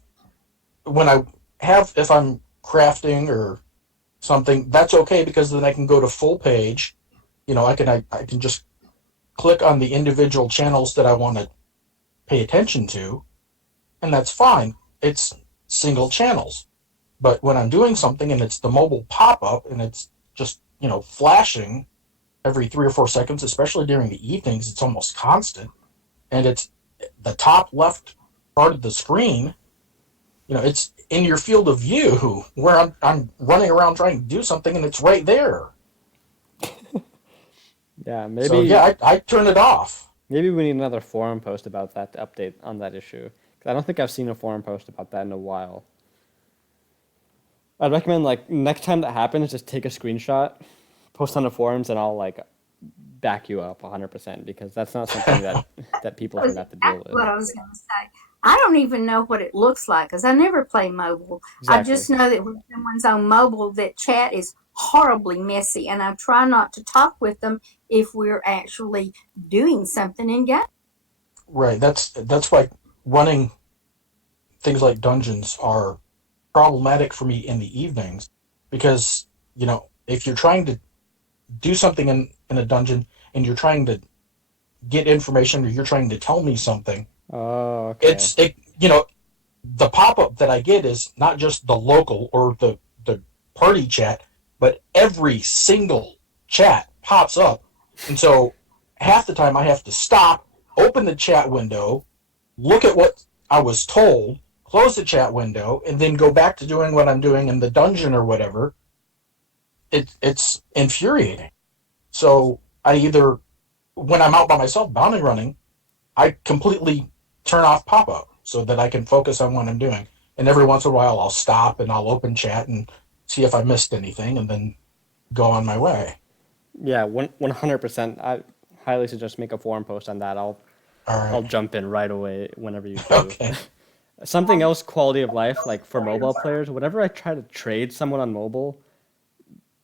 when if I'm crafting or something, that's okay because then I can go to full page. I can just click on the individual channels that I want to pay attention to, and that's fine. It's single channels. But when I'm doing something and it's the mobile pop-up and it's just, flashing every 3 or 4 seconds, especially during the evenings, it's almost constant. And it's the top left part of the screen, it's in your field of view where I'm running around trying to do something and it's right there. Yeah, maybe. So yeah, I turn it off. Maybe we need another forum post about that to update on that issue. 'Cause I don't think I've seen a forum post about that in a while. I'd recommend, like, next time that happens, just take a screenshot, post on the forums, and I'll, like, back you up 100% because that's not something that people That was should have to deal exactly with. what I was going to say. I don't even know what it looks like because I never play mobile. I Exactly. just know that when someone's on mobile, that chat is horribly messy, and I try not to talk with them if we're actually doing something in game. Right. That's why running things like dungeons are problematic for me in the evenings because, if you're trying to do something in a dungeon and you're trying to get information or you're trying to tell me something, Oh, okay. the pop-up that I get is not just the local or the party chat, but every single chat pops up. And so half the time I have to stop, open the chat window, look at what I was told, close the chat window, and then go back to doing what I'm doing in the dungeon or whatever. It's infuriating. So I either, when I'm out by myself bounty running, I completely turn off pop-up so that I can focus on what I'm doing. And every once in a while I'll stop and I'll open chat and see if I missed anything and then go on my way. Yeah, 100%. I highly suggest make a forum post on that. All I'll right. jump in right away whenever you do. Okay. Something else, quality of life, like for mobile players, whenever I try to trade someone on mobile,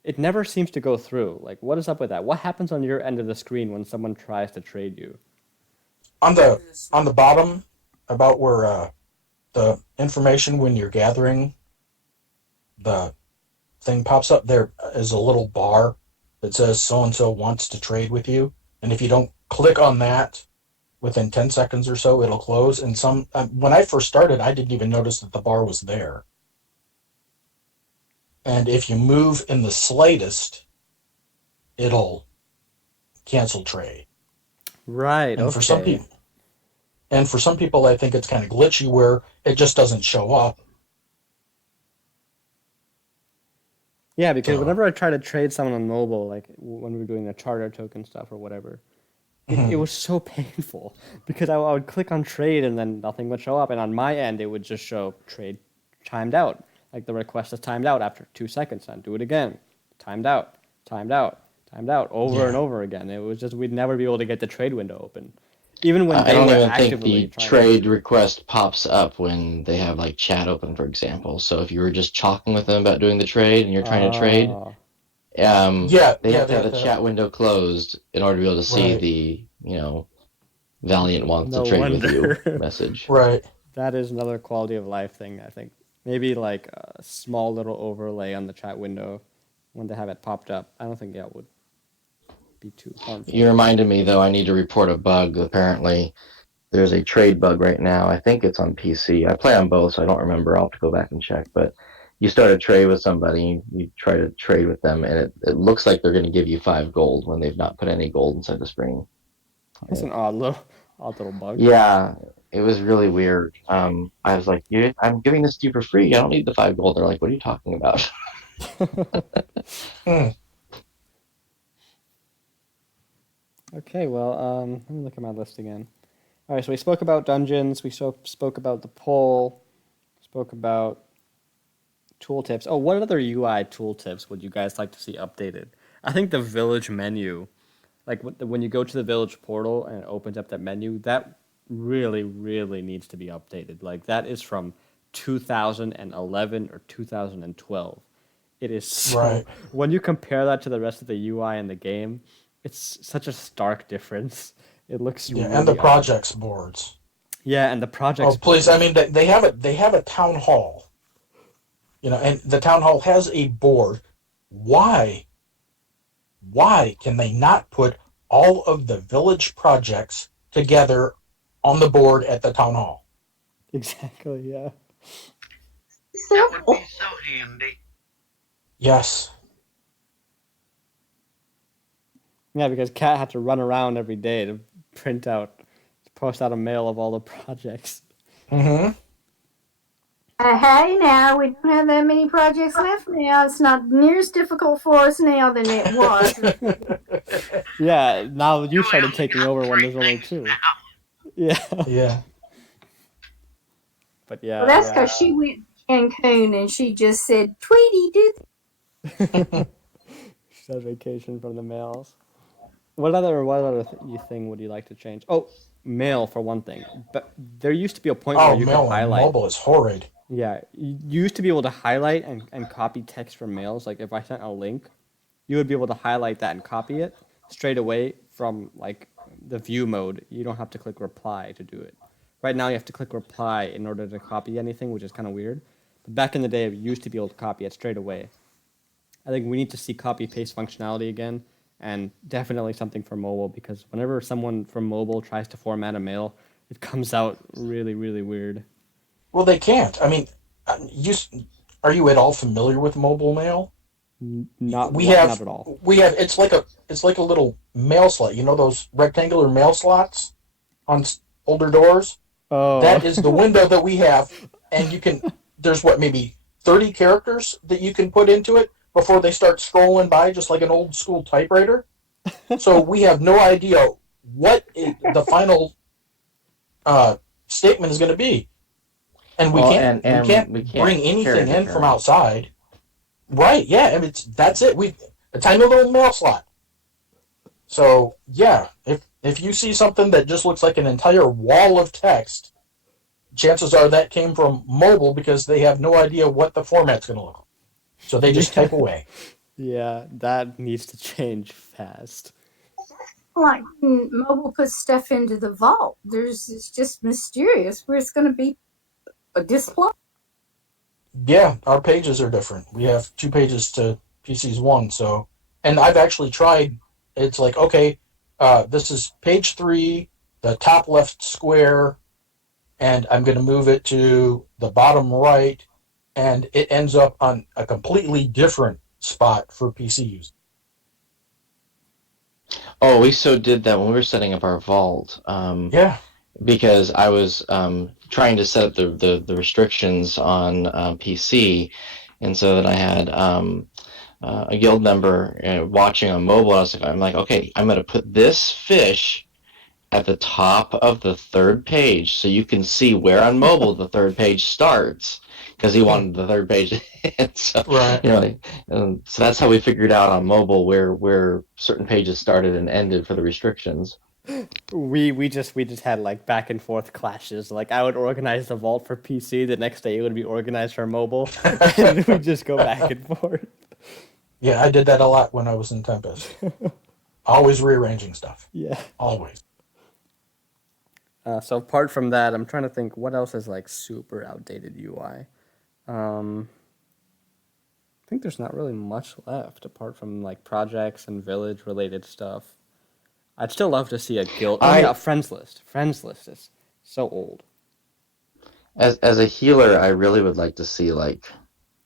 it never seems to go through. Like, what is up with that? What happens on your end of the screen when someone tries to trade you? On the bottom, about where the information when you're gathering, the thing pops up, there is a little bar that says so and so wants to trade with you, and if you don't click on that within 10 seconds or so, it'll close. And when I first started, I didn't even notice that the bar was there. And if you move in the slightest, it'll cancel trade. Right. And Okay. for some people, I think it's kind of glitchy where it just doesn't show up. Yeah, because So- whenever I try to trade someone on mobile, like when we were doing the charter token stuff or whatever, it was so painful because I would click on trade and then nothing would show up. And on my end, it would just show trade timed out. Like the request is timed out after 2 seconds. And do it again. Timed out, timed out, timed out, over and Yeah. over again. It was just, we'd never be able to get the trade window open. Even when I they don't were even think actively the trying trade request pops up when they have like chat open, for example. So if you were just talking with them about doing the trade and you're trying to trade, Oh, Yeah, they yeah, have to have the chat window closed in order to be able to see Right. the, Valiant wants No to trade with wonder. you message. right. that is another quality of life thing, I think. Maybe like a small little overlay on the chat window when they have it popped up. I don't think that would be too harmful. You reminded me, though, I need to report a bug. Apparently, there's a trade bug right now. I think it's on PC. I play on both, so I don't remember. I'll have to go back and check. But you start a trade with somebody, you try to trade with them, and it looks like they're going to give you 5 gold when they've not put any gold inside the screen. That's an odd little bug. Yeah, it was really weird. I was like, I'm giving this to you for free. I don't need the 5 gold. They're like, what are you talking about? Okay, well, let me look at my list again. All right, so we spoke about dungeons. We spoke about the poll. Spoke about tooltips. Oh, what other UI tooltips would you guys like to see updated? I think the village menu, like when you go to the village portal and it opens up that menu, that really, really needs to be updated. Like that is from 2011 or 2012. It is so, Right. when you compare that to the rest of the UI in the game, it's such a stark difference. It looks Yeah, really and the odd. projects boards. Yeah, and the projects. Oh, please! I mean, they have a town hall. And the town hall has a board. Why can they not put all of the village projects together on the board at the town hall? Exactly, yeah. That would simple. be so handy. Yes. Yeah, because Kat had to run around every day to post out a mail of all the projects. Mm-hmm. Hey, now we don't have that many projects left now. It's not near as difficult for us now than it was. Yeah, now you We started only taking got over when 3 there's only things 2. now. Yeah, Yeah. but yeah, Well, that's yeah. because she went to Cancun and she just said, Tweety, do She said vacation from the mails. What other thing would you like to change? Oh, mail for one thing. But there used to be a point where Oh, you could mail on highlight. mobile is horrid. Yeah, you used to be able to highlight and copy text from mails. Like if I sent a link, you would be able to highlight that and copy it straight away from like the view mode. You don't have to click reply to do it. Right now you have to click reply in order to copy anything, which is kind of weird. But back in the day, you used to be able to copy it straight away. I think we need to see copy paste functionality again, and definitely something for mobile because whenever someone from mobile tries to format a mail, it comes out really, really weird. Well, they can't. I mean, you are you at all familiar with mobile mail? Not We what, not have at all. it's like a little mail slot. You know those rectangular mail slots on older doors? Oh, That is the window that we have, and you can. There's what, maybe 30 characters that you can put into it before they start scrolling by, just like an old school typewriter. So we have no idea what the final statement is going to be, and we Well, can't and we can't bring anything cherry in pick from our- outside. Right? Yeah, I mean, that's it. We a tiny little mail slot. So yeah, if you see something that just looks like an entire wall of text, chances are that came from mobile because they have no idea what the format's going to look like. So they just type away. yeah, that needs to change fast. like mobile puts stuff into the vault. It's just mysterious where it's going to be a display. Yeah, our pages are different. We have 2 pages to PC's 1. So, and I've actually tried. It's like, okay, this is page 3, the top left square, and I'm going to move it to the bottom right, and it ends up on a completely different spot for PC use. Oh, we so did that when we were setting up our vault. Yeah. Because I was trying to set up the restrictions on PC, and so that I had a guild member watching on mobile. I'm like, okay, I'm going to put this fish at the top of the 3rd page so you can see where on mobile the 3rd page starts, because he wanted the 3rd page. And so, Right. you know, so that's how we figured out on mobile where certain pages started and ended for the restrictions. We just had like back and forth clashes. Like I would organize the vault for PC, the next day it would be organized for mobile, and we just go back and forth. Yeah, I did that a lot when I was in Tempest. Always rearranging stuff. Yeah. Always. So apart from that, I'm trying to think what else is like super outdated UI. I think there's not really much left apart from like projects and village related stuff. I'd still love to see a guild. Oh yeah, a friends list. Friends list is so old. As a healer, I really would like to see like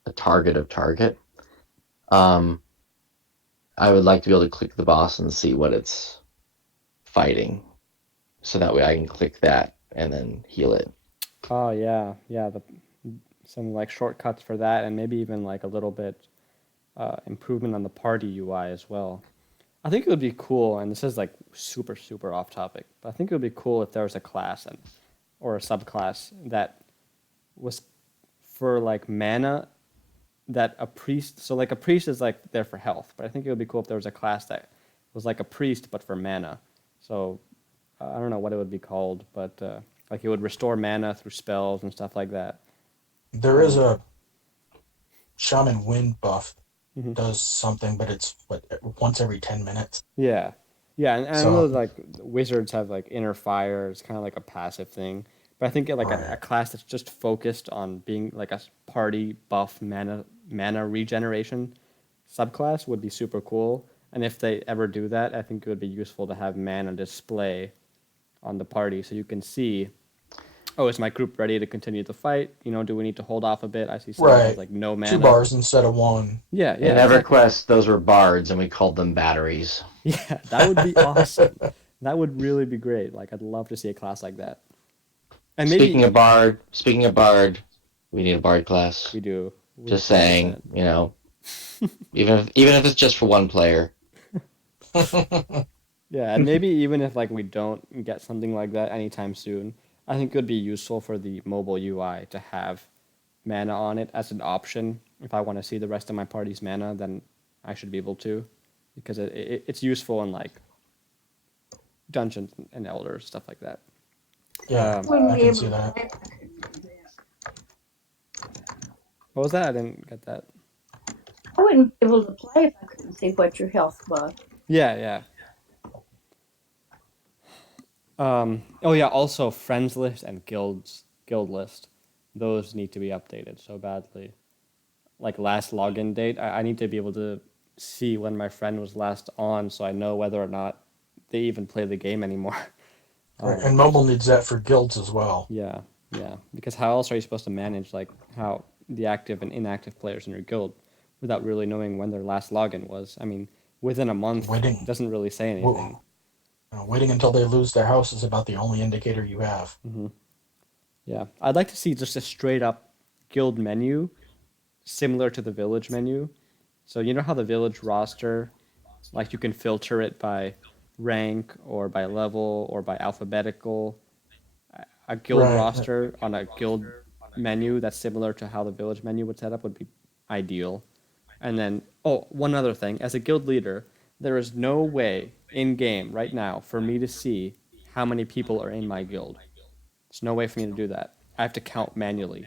a target of target. I would like to be able to click the boss and see what it's fighting, so that way I can click that and then heal it. Oh yeah, yeah. Some like shortcuts for that, and maybe even like a little bit improvement on the party UI as well. I think it would be cool, and this is like super super off topic, but I think it would be cool if there was a class or a subclass that was for like mana that a priest. So like a priest is like there for health, but I think it would be cool if there was a class that was like a priest but for mana. So I don't know what it would be called, but like it would restore mana through spells and stuff like that. There is a Shaman Wind buff Mhm. does something, but it's once every 10 minutes. Yeah, yeah, and I So- know like wizards have like inner fire. It's kind of like a passive thing, but I think like a Right. class that's just focused on being like a party buff mana regeneration subclass would be super cool. And if they ever do that, I think it would be useful to have mana display on the party so you can see oh, is my group ready to continue the fight? Do we need to hold off a bit? I see some Right. has like no 2 mana. bars instead of 1. Yeah, In yeah, exactly. EverQuest, those were bards, and we called them batteries. Yeah, that would be awesome. That would really be great. Like, I'd love to see a class like that. And maybe Speaking of bard, we need a bard class. we do. Just 100%. saying, even if it's just for one player. Yeah, and maybe even if like we don't get something like that anytime soon, I think it would be useful for the mobile UI to have mana on it as an option. If I want to see the rest of my party's mana, then I should be able to, because it's useful in like dungeons and elders, stuff like that. Yeah, Wouldn't I be can able see to that. play if I couldn't do that. What was that? I didn't get that. I wouldn't be able to play if I couldn't see what your health was. Yeah, yeah. Oh yeah, also friends list and guild list. Those need to be updated so badly. Like last login date, I need to be able to see when my friend was last on so I know whether or not they even play the game anymore. Right, and mobile needs that for guilds as well. Yeah, yeah. Because how else are you supposed to manage like how the active and inactive players in your guild without really knowing when their last login was? I mean, within a month Waiting. doesn't really say anything. Waiting until they lose their house is about the only indicator you have. Mm-hmm. Yeah, I'd like to see just a straight up guild menu similar to the village menu. So you know how the village roster, like you can filter it by rank or by level or by alphabetical. A guild Right. roster on a guild menu that's similar to how the village menu would set up would be ideal. And then, oh, one other thing. As a guild leader, there is no way in game right now for me to see how many people are in my guild. There's no way for me to do that. I have to count manually.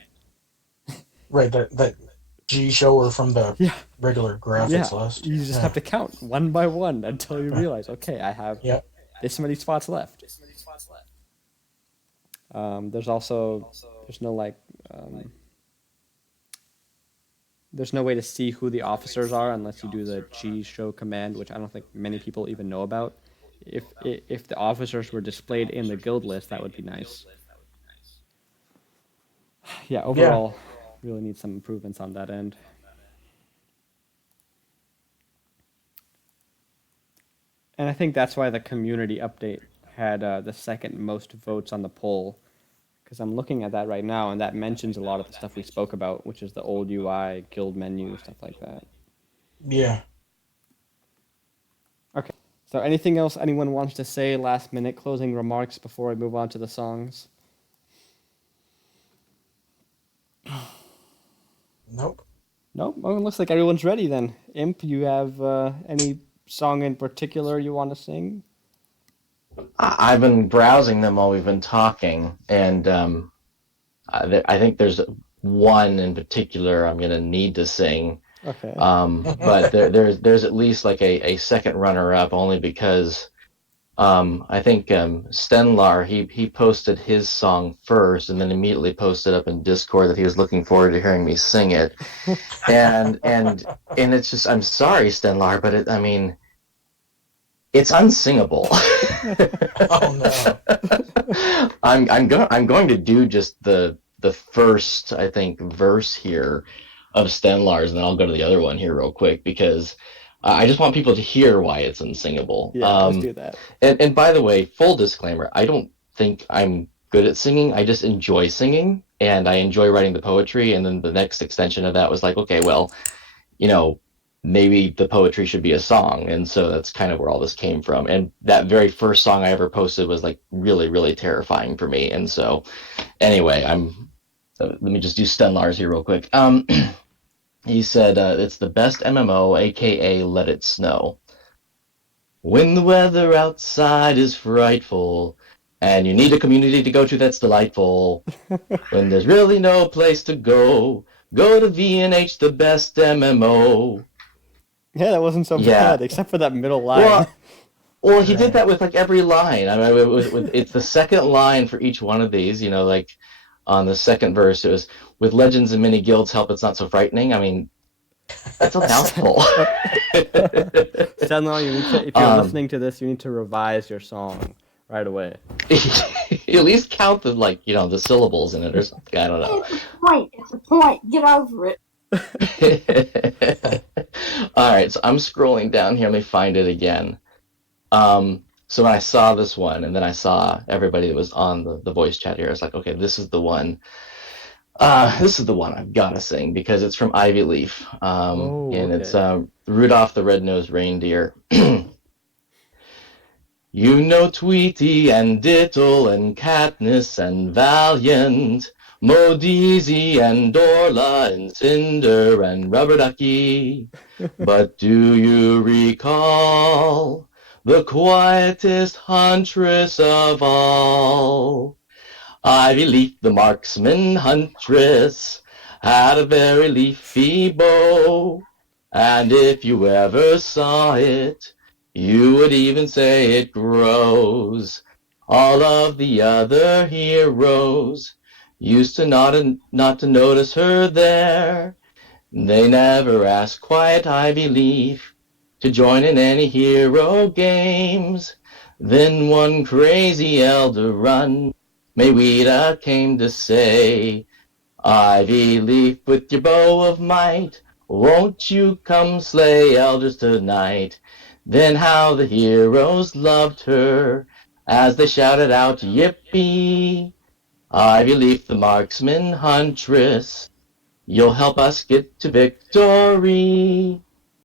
Right, that G shower from the Yeah. regular graphics list. You just Yeah. have to count one by one until you realize, okay, I have Yep. this many spots left. There's no like, there's no way to see who the officers are unless you do the G show command, which I don't think many people even know about. If the officers were displayed in the guild list, that would be nice. Yeah, overall, really need some improvements on that end. And I think that's why the community update had the second most votes on the poll, because I'm looking at that right now, and that mentions a lot of the stuff we spoke about, which is the old UI, guild menu, stuff like that. Yeah. Okay. So anything else anyone wants to say, last minute closing remarks before we move on to the songs? Nope. Nope. Well, it looks like everyone's ready then. Imp, you have any song in particular you want to sing? I've been browsing them while we've been talking, and I think there's one in particular I'm gonna need to sing. Okay. But there's at least like a second runner up, only because I think Stenlar he posted his song first and then immediately posted up in Discord that he was looking forward to hearing me sing it, and it's just, I'm sorry Stenlar, but it's unsingable. Oh no. I'm going to do just the first, I think, verse here of Stenlar's, and then I'll go to the other one here real quick, because I just want people to hear why it's unsingable. Yeah, let's do that. And by the way, full disclaimer, I don't think I'm good at singing. I just enjoy singing, and I enjoy writing the poetry, and then the next extension of that was like, okay, well, maybe the poetry should be a song, and so that's kind of where all this came from. And that very first song I ever posted was like really, really terrifying for me, and so anyway, let me just do Stenlar's here real quick. He said, it's the best MMO, aka Let It Snow. When the weather outside is frightful, and you need a community to go to that's delightful, when there's really no place to go to VNH, the best MMO. Yeah, that wasn't so bad, except for that middle line. Well, he did that with like every line. I mean, it's the second line for each one of these. Like on the second verse, it was, with legends and many guilds help, it's not so frightening. I mean, that's a mouthful. Stenlar, if you're listening to this, you need to revise your song. right away. At least count the the syllables in it or something. I don't know. It's a point. It's a point. Get over it. All right, so I'm scrolling down here. Let me find it again. So when I saw this one, and then I saw everybody that was on the voice chat here, I was like, okay, this is the one. This is the one I've got to sing because it's from Ivy Leaf, and it's Rudolph the Red-Nosed Reindeer. You know Tweety and Dittle and Katniss and Valiant, Modizy and Dorla and Cinder and Rubber Ducky. But do you recall the quietest huntress of all? Ivy Leaf, the marksman huntress, had a very leafy bow, and if you ever saw it, you would even say it grows. All of the other heroes used to not to notice her there. They never asked quiet Ivy Leaf to join in any hero games. Then one crazy elder run, Mayweather came to say, Ivy Leaf, with your bow of might, won't you come slay elders tonight? Then how the heroes loved her as they shouted out, yippee! Ivy Leaf, the marksman huntress, you'll help us get to victory.